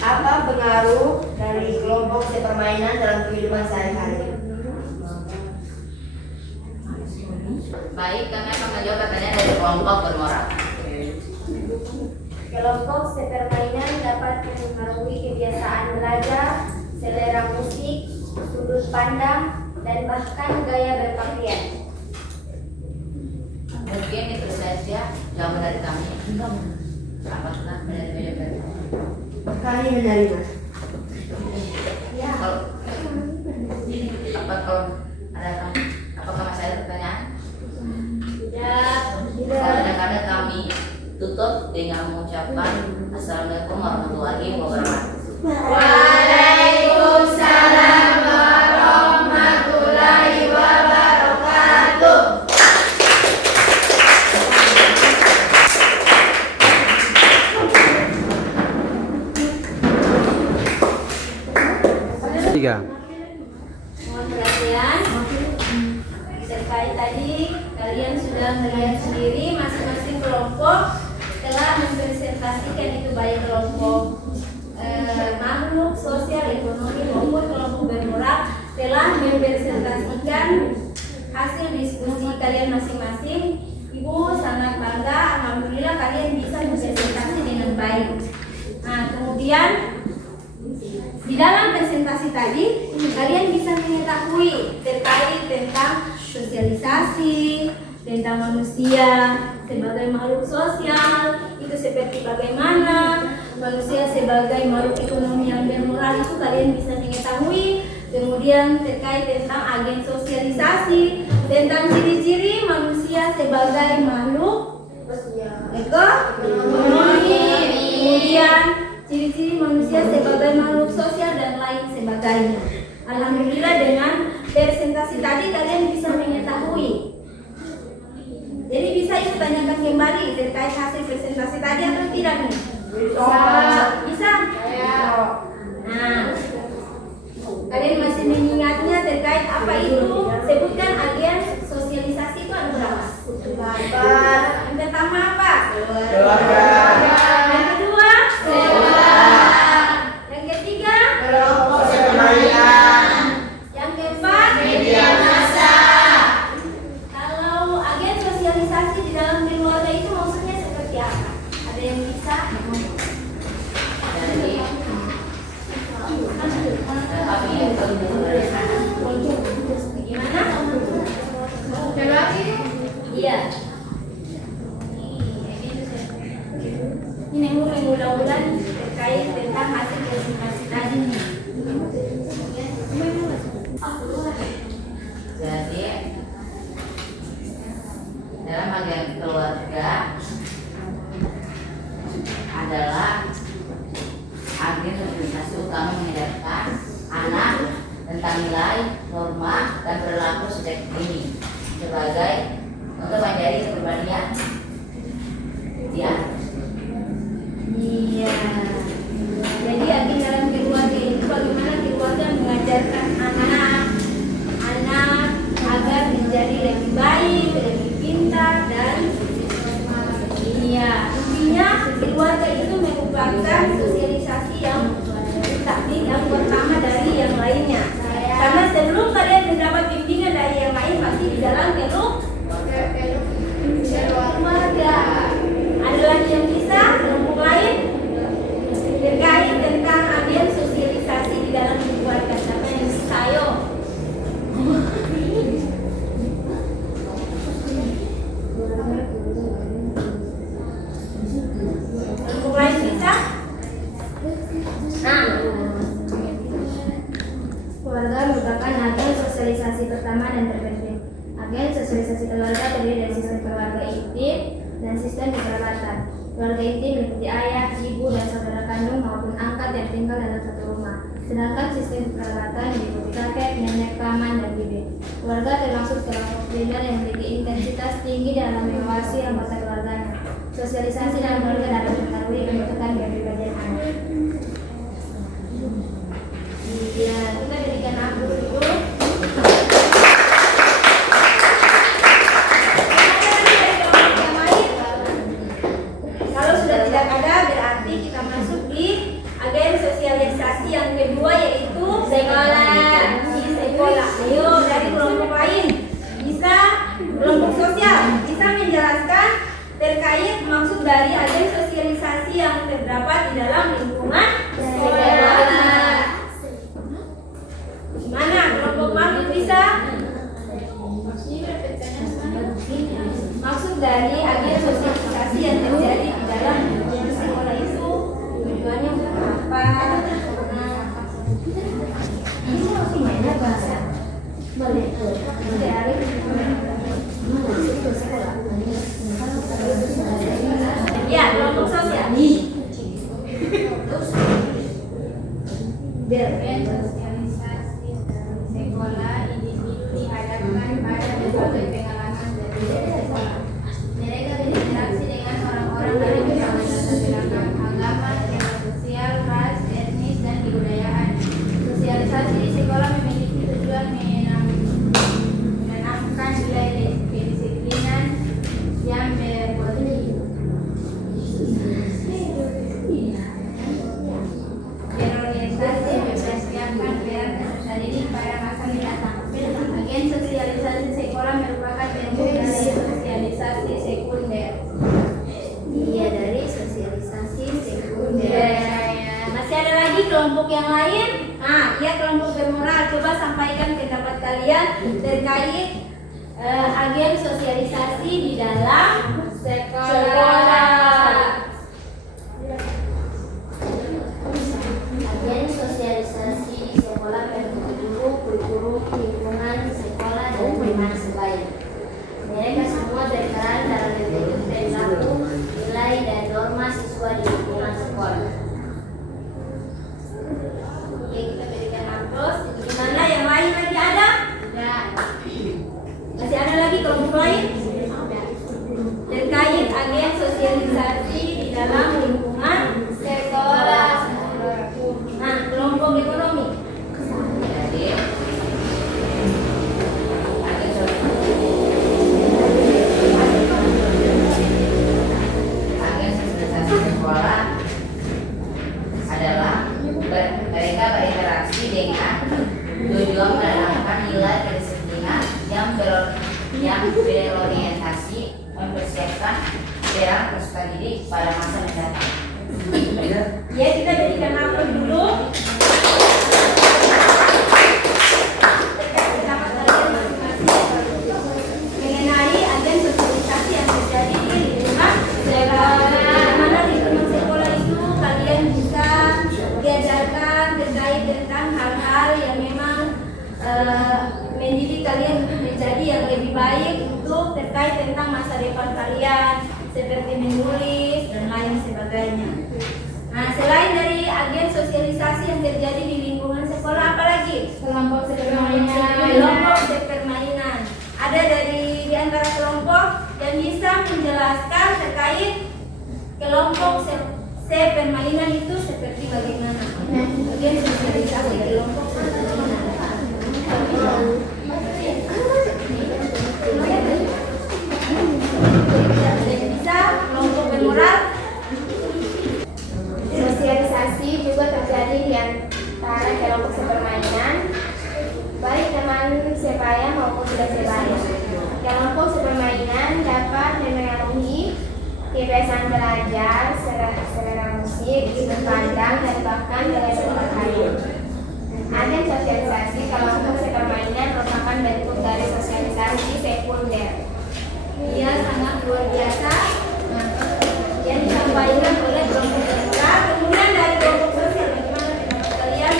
apa pengaruh dari kelompok sepermainan dalam kehidupan sehari-hari? Baik, kami akan menjawab pertanyaan dari kelompok bermoral. Kelompok sepermainan dapat mempengaruhi kebiasaan belajar, selera musik, sudut pandang, dan bahkan gaya berpakaian. Mungkin itu saja jawaban dari kami. Apakah menerima? Kami menerima. Ya, Apakah masih ada pertanyaan? tidak. Kadang-kadang kami tutup dengan mengucapkan Assalamualaikum warahmatullahi wabarakatuh. Waalaikumsalam warahmatullahi wabarakatuh. Mohon perhatian. Terkait tadi kalian sudah melihat sendiri masing-masing kelompok telah mempresentasikan itu baik kelompok makhluk sosial ekonomi maupun kelompok bermoral telah mempresentasikan hasil diskusi kalian masing-masing. Ibu sangat bangga, alhamdulillah kalian bisa berpresentasi dengan baik. Nah, kemudian di dalam presentasi tadi kalian bisa mengetahui terkait tentang sosialisasi, tentang manusia sebagai makhluk sosial itu seperti bagaimana, manusia sebagai makhluk ekonomi yang bermoral itu kalian bisa mengetahui. Kemudian terkait tentang agen sosialisasi, tentang ciri-ciri manusia sebagai makhluk ekonomi, kemudian ciri-ciri manusia sebagai makhluk sosial dan lain sebagainya. Alhamdulillah dengan presentasi tadi kalian bisa mengetahui. Jadi bisa ibu tanyakan kembali terkait hasil presentasi tadi atau tidak nih? Bisa? Nah, kalian masih mengingatnya terkait apa itu? Sebutkan agen sosialisasi itu ada berapa? Yang pertama apa? Yang kedua? Yang ketiga? Yang keempat? Media massa. Kalau agen sosialisasi di dalam keluarga itu maksudnya seperti apa? Ada yang bisa? Gimana? Iya. Ini mengulang-ulang terkait tentang hasil presentasi tadi nih. Jadi dalam agen keluarga adalah agen sosialisasi utama mengajarkan anak tentang nilai, norma, dan perilaku sejak dini sebagai untuk menjadi kepribadian dia. Iya. Jadi agen dalam keluarga itu bagaimana keluarga mengajarkan anak agar menjadi lebih baik, lebih pintar dan iya. Intinya keluarga itu merupakan sosialisasi yang pertama dari yang lainnya. Karena sebelum kalian mendapat bimbingan dari yang lain pasti di dalam keluarga. Ada lagi yang bisa kelompok lain terkait tentang agen sosialisasi di dalam keluarga. Siapa yang bisa? Ayo. Kelompok lain bisa? Nah, keluarga merupakan agen sosialisasi pertama dan terpenting. Agen sosialisasi keluarga terdiri dari sistem keluarga intim dan sistem kekerabatan. Keluarga intim meliputi ayah, ibu, dan saudara kandung maupun angkat yang tinggal dalam satu rumah. Sedangkan sistem kekerabatan meliputi kakek, nenek, paman, dan bibi. Keluarga termasuk kelompok gender yang memiliki intensitas tinggi dalam mengawasi anggota keluarganya. Sosialisasi dalam keluarga dapat mempengaruhi pembentukan kepribadian anak. Ya, kita berikan ampun dulu. dalam lingkungan sekolah. Gimana kelompok makhluk bisa? Maksud dari agen sosialisasi yang terjadi di dalam lingkungan sekolah itu tujuannya untuk apa? Ya, kelompok sosial. Sosialisasi sekolah individu dihadapkan pada berbagai pengalaman berbeda di sekolah. Mereka berinteraksi dengan orang-orang dari berbagai latar belakang, agama, kelas sosial, ras, etnis, dan kebudayaan. Sosialisasi di sekolah memiliki tujuan menanamkan nilai kedisiplinan yang berorientasi mempersiapkan peran peserta didik pada masa mendatang. Agen sosialisasi sekolah merupakan bentuk dari sosialisasi sekunder. Iya, dari sosialisasi sekunder. Masih ada lagi kelompok yang lain? Nah, iya, kelompok bermoral. Coba sampaikan pendapat kalian terkait agen sosialisasi di dalam sekolah. Agen sosialisasi di sekolah berguru, guru, lingkungan sekolah, dan teman sebaya. Mereka semua berperan dalam membentuk perilaku, nilai, dan norma siswa di lingkungan sekolah. Oke, kita berikan aplaus. Gimana yang lain lagi ada? Masih ada lagi kelompok lain? Terkait agen sosialisasi di dalam lingkungan sekolah. Nah, kelompok ekonomi. Jadi agen sosialisasi sekolah adalah mereka berinteraksi dengan tujuan menanamkan nilai kedisiplinan yang berorientasi mempersiapkan peran peserta didik pada masa mendatang. Ya, kita berikan aplaus dulu. Terkait pendapat kalian masing-masing mengenai agen sosialisasi yang terjadi di lingkungan sekolah. Bagaimana di lingkungan sekolah itu kalian bisa diajarkan terkait tentang hal-hal yang memang mendidik kalian untuk menjadi yang lebih baik untuk terkait tentang masa depan kalian, seperti menulis dan lain sebagainya. Nah, selain dari agen sosialisasi yang terjadi di lingkungan sekolah, apa lagi? Kelompok sepermainan. Kelompok sepermainan. Ada di antara kelompok yang bisa menjelaskan terkait kelompok sepermainan itu seperti bagaimana? Agen sosialisasi kelompok sepermainan. Bisa kelompok bermoral. Sosialisasi juga terjadi di antara kelompok sepermainan, baik teman sebaya maupun tidak sebaya. Kelompok sepermainan dapat memengaruhi kebiasaan belajar, selera musik, sudut pandang, dan bahkan gaya berpakaian. Agen sosialisasi kelompok sepermainan merupakan bentuk dari sosialisasi sekunder. Dia sangat luar biasa yang disampaikan oleh kelompok bermoral. Kemudian dari kelompok sosial, bagaimana pendapat kalian?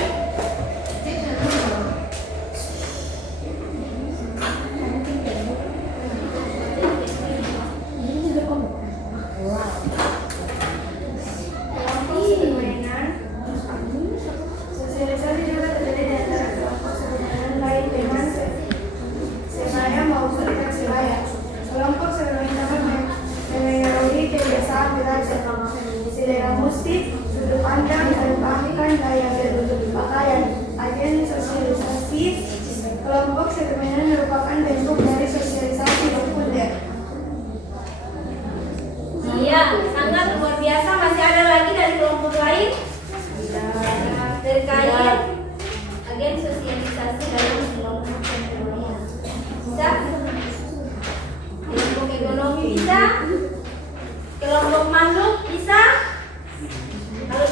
Sosialisasi juga terjadi di antara kelompok sepermainan baik teman sebaya maupun tidak sebaya. Kelompok sepermainan dapat memengaruhi kebiasaan belajar, selera musik, sudut pandang, dan bahkan gaya berpakaian. Agen sosialisasi kelompok sepermainan merupakan bentuk dari sosialisasi sekunder. Iya, sangat luar biasa. Masih ada lagi dari kelompok lain terkait agen sosialisasi dalam kelompok sepermainan. Bisa? Kelompok ekonomi bisa? Kelompok makhluk bisa? Kalau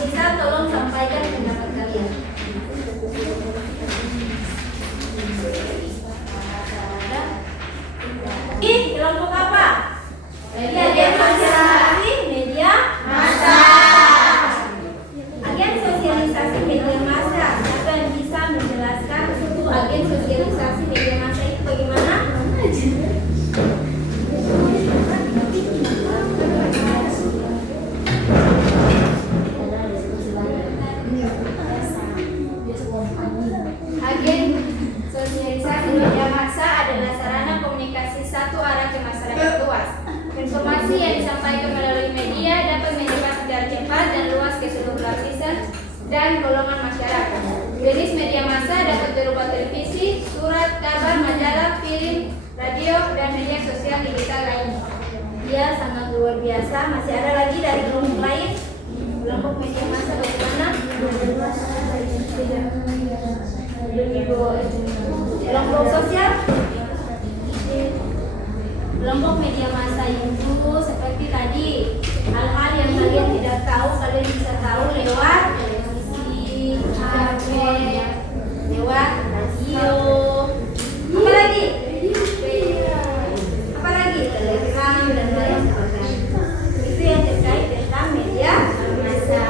dan golongan masyarakat. Jenis media massa dapat berupa televisi, surat, kabar, majalah, film, radio, dan media sosial digital lainnya. Ya, sangat luar biasa. Masih ada lagi dari kelompok lain. Kelompok media massa bagaimana? Kelompok sosial. Kelompok media massa itu seperti tadi, hal-hal yang kalian tidak tahu kalian bisa tahu lewat televisi, HP, lewat radio. Apa lagi? Apa lagi? Telegram dan lain sebagainya. Itu yang terkait tentang media massa.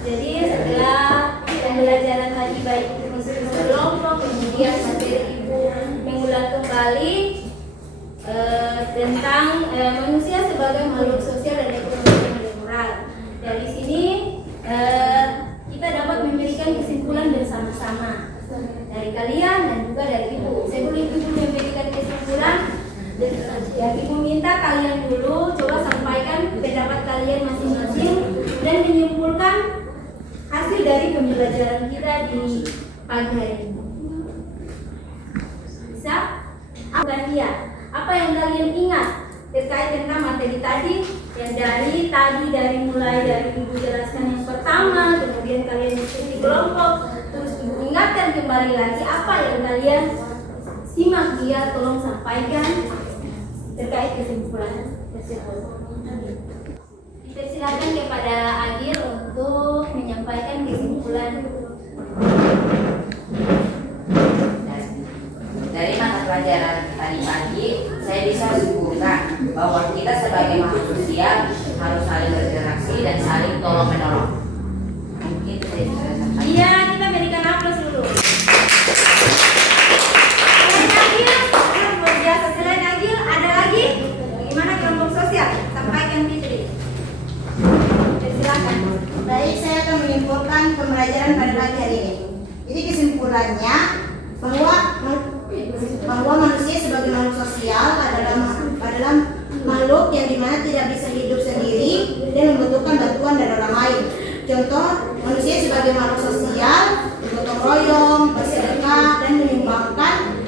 Jadi setelah pembelajaran tadi baik itu kelompok, kemudian materi ibu mengulang kembali tentang manusia sebagai makhluk sosial dan ekonomi yang moral. Dari sini kita dapat memberikan kesimpulan bersama-sama dari kalian dan juga dari ibu. Sebelum ibu memberikan kesimpulan, ya ibu minta kalian dulu coba sampaikan pendapat kalian masing-masing dan menyimpulkan hasil dari pembelajaran kita di pagi hari ini. Bisa? Apa yang kalian ingat terkait tentang materi tadi? Yang dari mulai dari ibu jelaskan yang pertama, kemudian kalian diskusi kelompok, terus ibu ingatkan kembali lagi apa yang kalian simak dia, tolong sampaikan terkait kesimpulan tersebut. Silakan kepada Agil untuk menyampaikan kesimpulan. Dari mata pelajaran tadi pagi, saya bisa simpulkan bahwa kita sebagai makhluk sosial harus saling berinteraksi dan saling tolong menolong. Mungkin saya bisa sampaikan. Iya, kita berikan aplaus dulu. Selain Agil, luar biasa. Selain Agil, ada lagi? Bagaimana kelompok sosial? Sampaikan Fitri. Silakan. Baik, saya akan menyimpulkan pembelajaran pada pagi hari ini. Jadi kesimpulannya bahwa manusia sebagai makhluk sosial adalah makhluk yang dimana tidak bisa hidup sendiri dan membutuhkan bantuan dari orang lain. Contoh, manusia sebagai makhluk sosial bergotong royong, bersedekah, dan menyumbangkan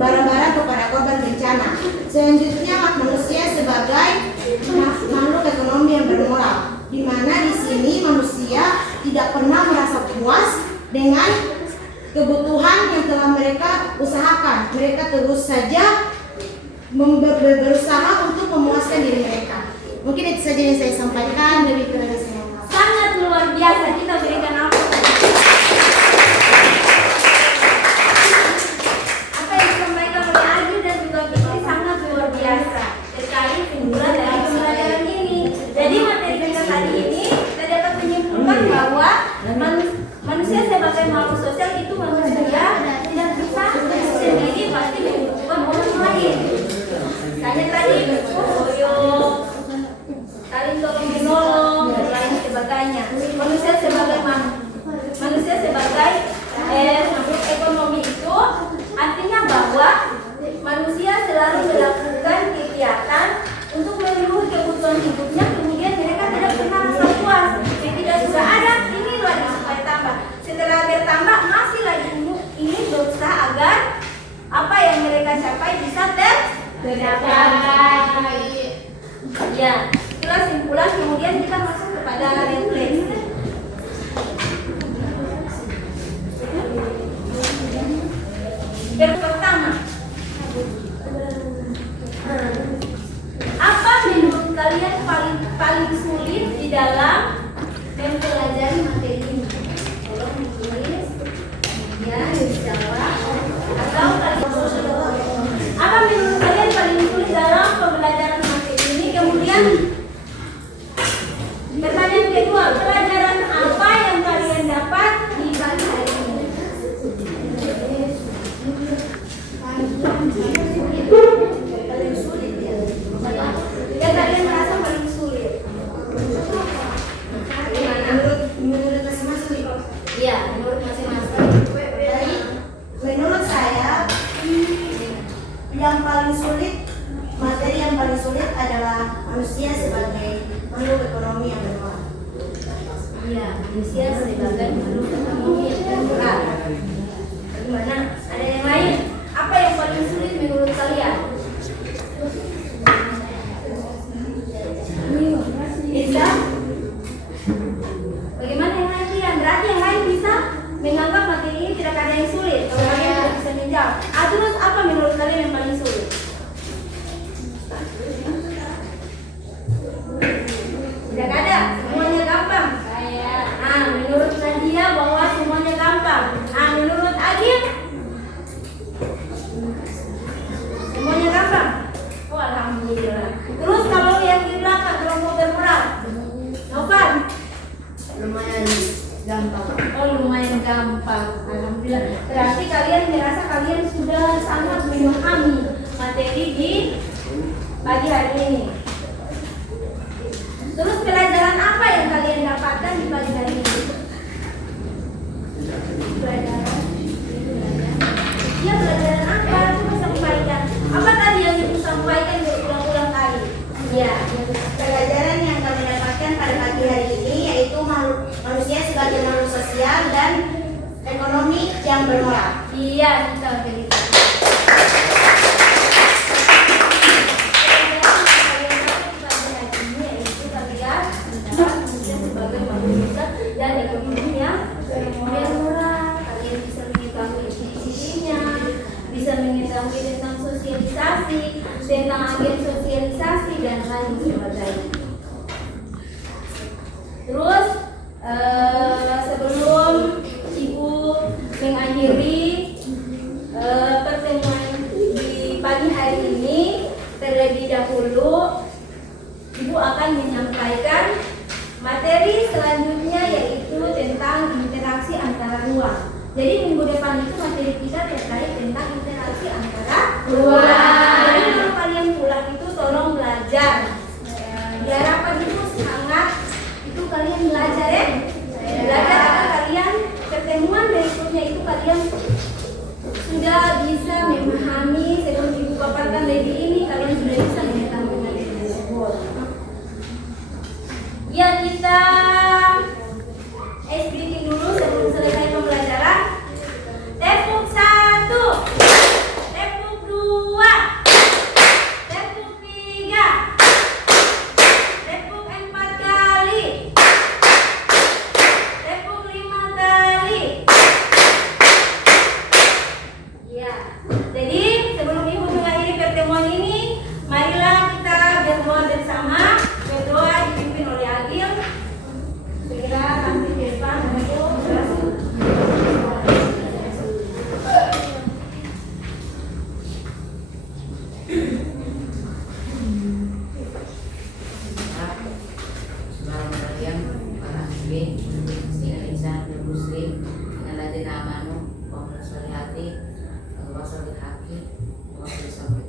barang-barang kepada korban bencana. Selanjutnya, manusia sebagai makhluk ekonomi yang bermoral, di mana di sini manusia tidak pernah merasa puas dengan kebutuhan yang telah mereka usahakan. Mereka terus saja berusaha untuk memuaskan diri mereka. Mungkin itu saja yang saya sampaikan. Lebih kurang saya mohon maaf. Sangat luar biasa, kita berikan aplaus. Apa yang disampaikan oleh Agil dan juga Fitri sangat luar biasa terkait kesimpulan dari pembelajaran ini. Jadi materi kita tadi ini kita dapat menyimpulkan bahwa manusia sebagai makhluk sosial itu manusia tidak bisa sendiri, pasti membutuhkan orang lain. Misalnya tadi berkoyok, saling tolong menolong dan lain sebagainya. Manusia sebagai makhluk ekonomi itu artinya bahwa manusia selalu melakukan kegiatan untuk memenuhi kebutuhan hidupnya, kemudian mereka tidak pernah rasa puas. Yang tidak sudah ada, ini lagi supaya tambah. Setelah bertambah, masih lagi ingin berusaha agar apa yang mereka capai bisa tercapai. Ya, itulah simpulan. Kemudian kita masuk kepada refleksi. Yang pertama, apa menurut kalian paling sulit di dalam mempelajari materi ini? Tolong ditulis, kemudian dijawab. Atau apa menurut kalian paling sulit dalam pembelajaran materi ini? Kemudian pertanyaan kedua, pelajaran apa yang paling sebagai makhluk ekonomi yang bermoral. Bagaimana? Ada yang lain? Apa yang paling sulit menurut kalian? Bisa? Bagaimana yang lain kalian? Berarti yang lain bisa menganggap materi ini tidak ada yang sulit. Kalau kalian tidak bisa menjawab. Terus apa menurut kalian yang paling sulit? Tidak ada, semuanya gampang. Menurut Nadia bahwa semuanya gampang. Menurut Agim semuanya gampang. Oh, alhamdulillah. Terus kalau yang di belakang kelompok bermoral, Novan, Lumayan gampang. oh lumayan gampang. Alhamdulillah. Berarti kalian merasa kalian sudah sangat memahami materi di pagi hari ini. Terus pelajaran apa yang kalian dapatkan di pagi hari ini? Pelajaran? Ya, pelajaran apa? Coba sampaikan. Apa tadi yang ibu sampaikan berulang-ulang kali? Ya, Pelajaran yang kami dapatkan pada pagi hari ini yaitu manusia sebagai makhluk sosial dan ekonomi yang bermoral. iya kita begitu. Dan ekonomi yang bermoral, kalian bisa mengetahui isi-isinya, bisa mengetahui tentang sosialisasi, tentang agen sosialisasi dan lain sebagainya. Terus sebelum ibu mengakhiri pertemuan di pagi hari ini, terlebih dahulu ibu akan menyampaikan materi selanjutnya, yaitu tentang interaksi antara ruang. Jadi minggu depan itu materi kita terkait tentang interaksi antara ruang. Jadi kalau kalian pulang itu tolong belajar. Diharapkan itu sangat itu kalian belajar ya. Belajar agar kalian pertemuan berikutnya itu kalian sudah bisa memahami sebelum ibu paparkan lagi ini, kalian sudah bisa mengetahui materi tersebut. Ya, kita ice breaking dulu sebelum selesai pembelajaran. Tepuk 1, tepuk 2, tepuk 3, tepuk 4 kali, tepuk 5 kali. Ya, jadi sebelum ibu mengakhiri pertemuan ini, marilah kita berdoa bersama. Berdoa dipimpin oleh Agil. Segera tampil di depan untuk berhasil. Bismillahirrahmanirrahim. Para hadirin, sehingga insan muslim dengan ladina amanu wa min solihati wa salihati wa salihati.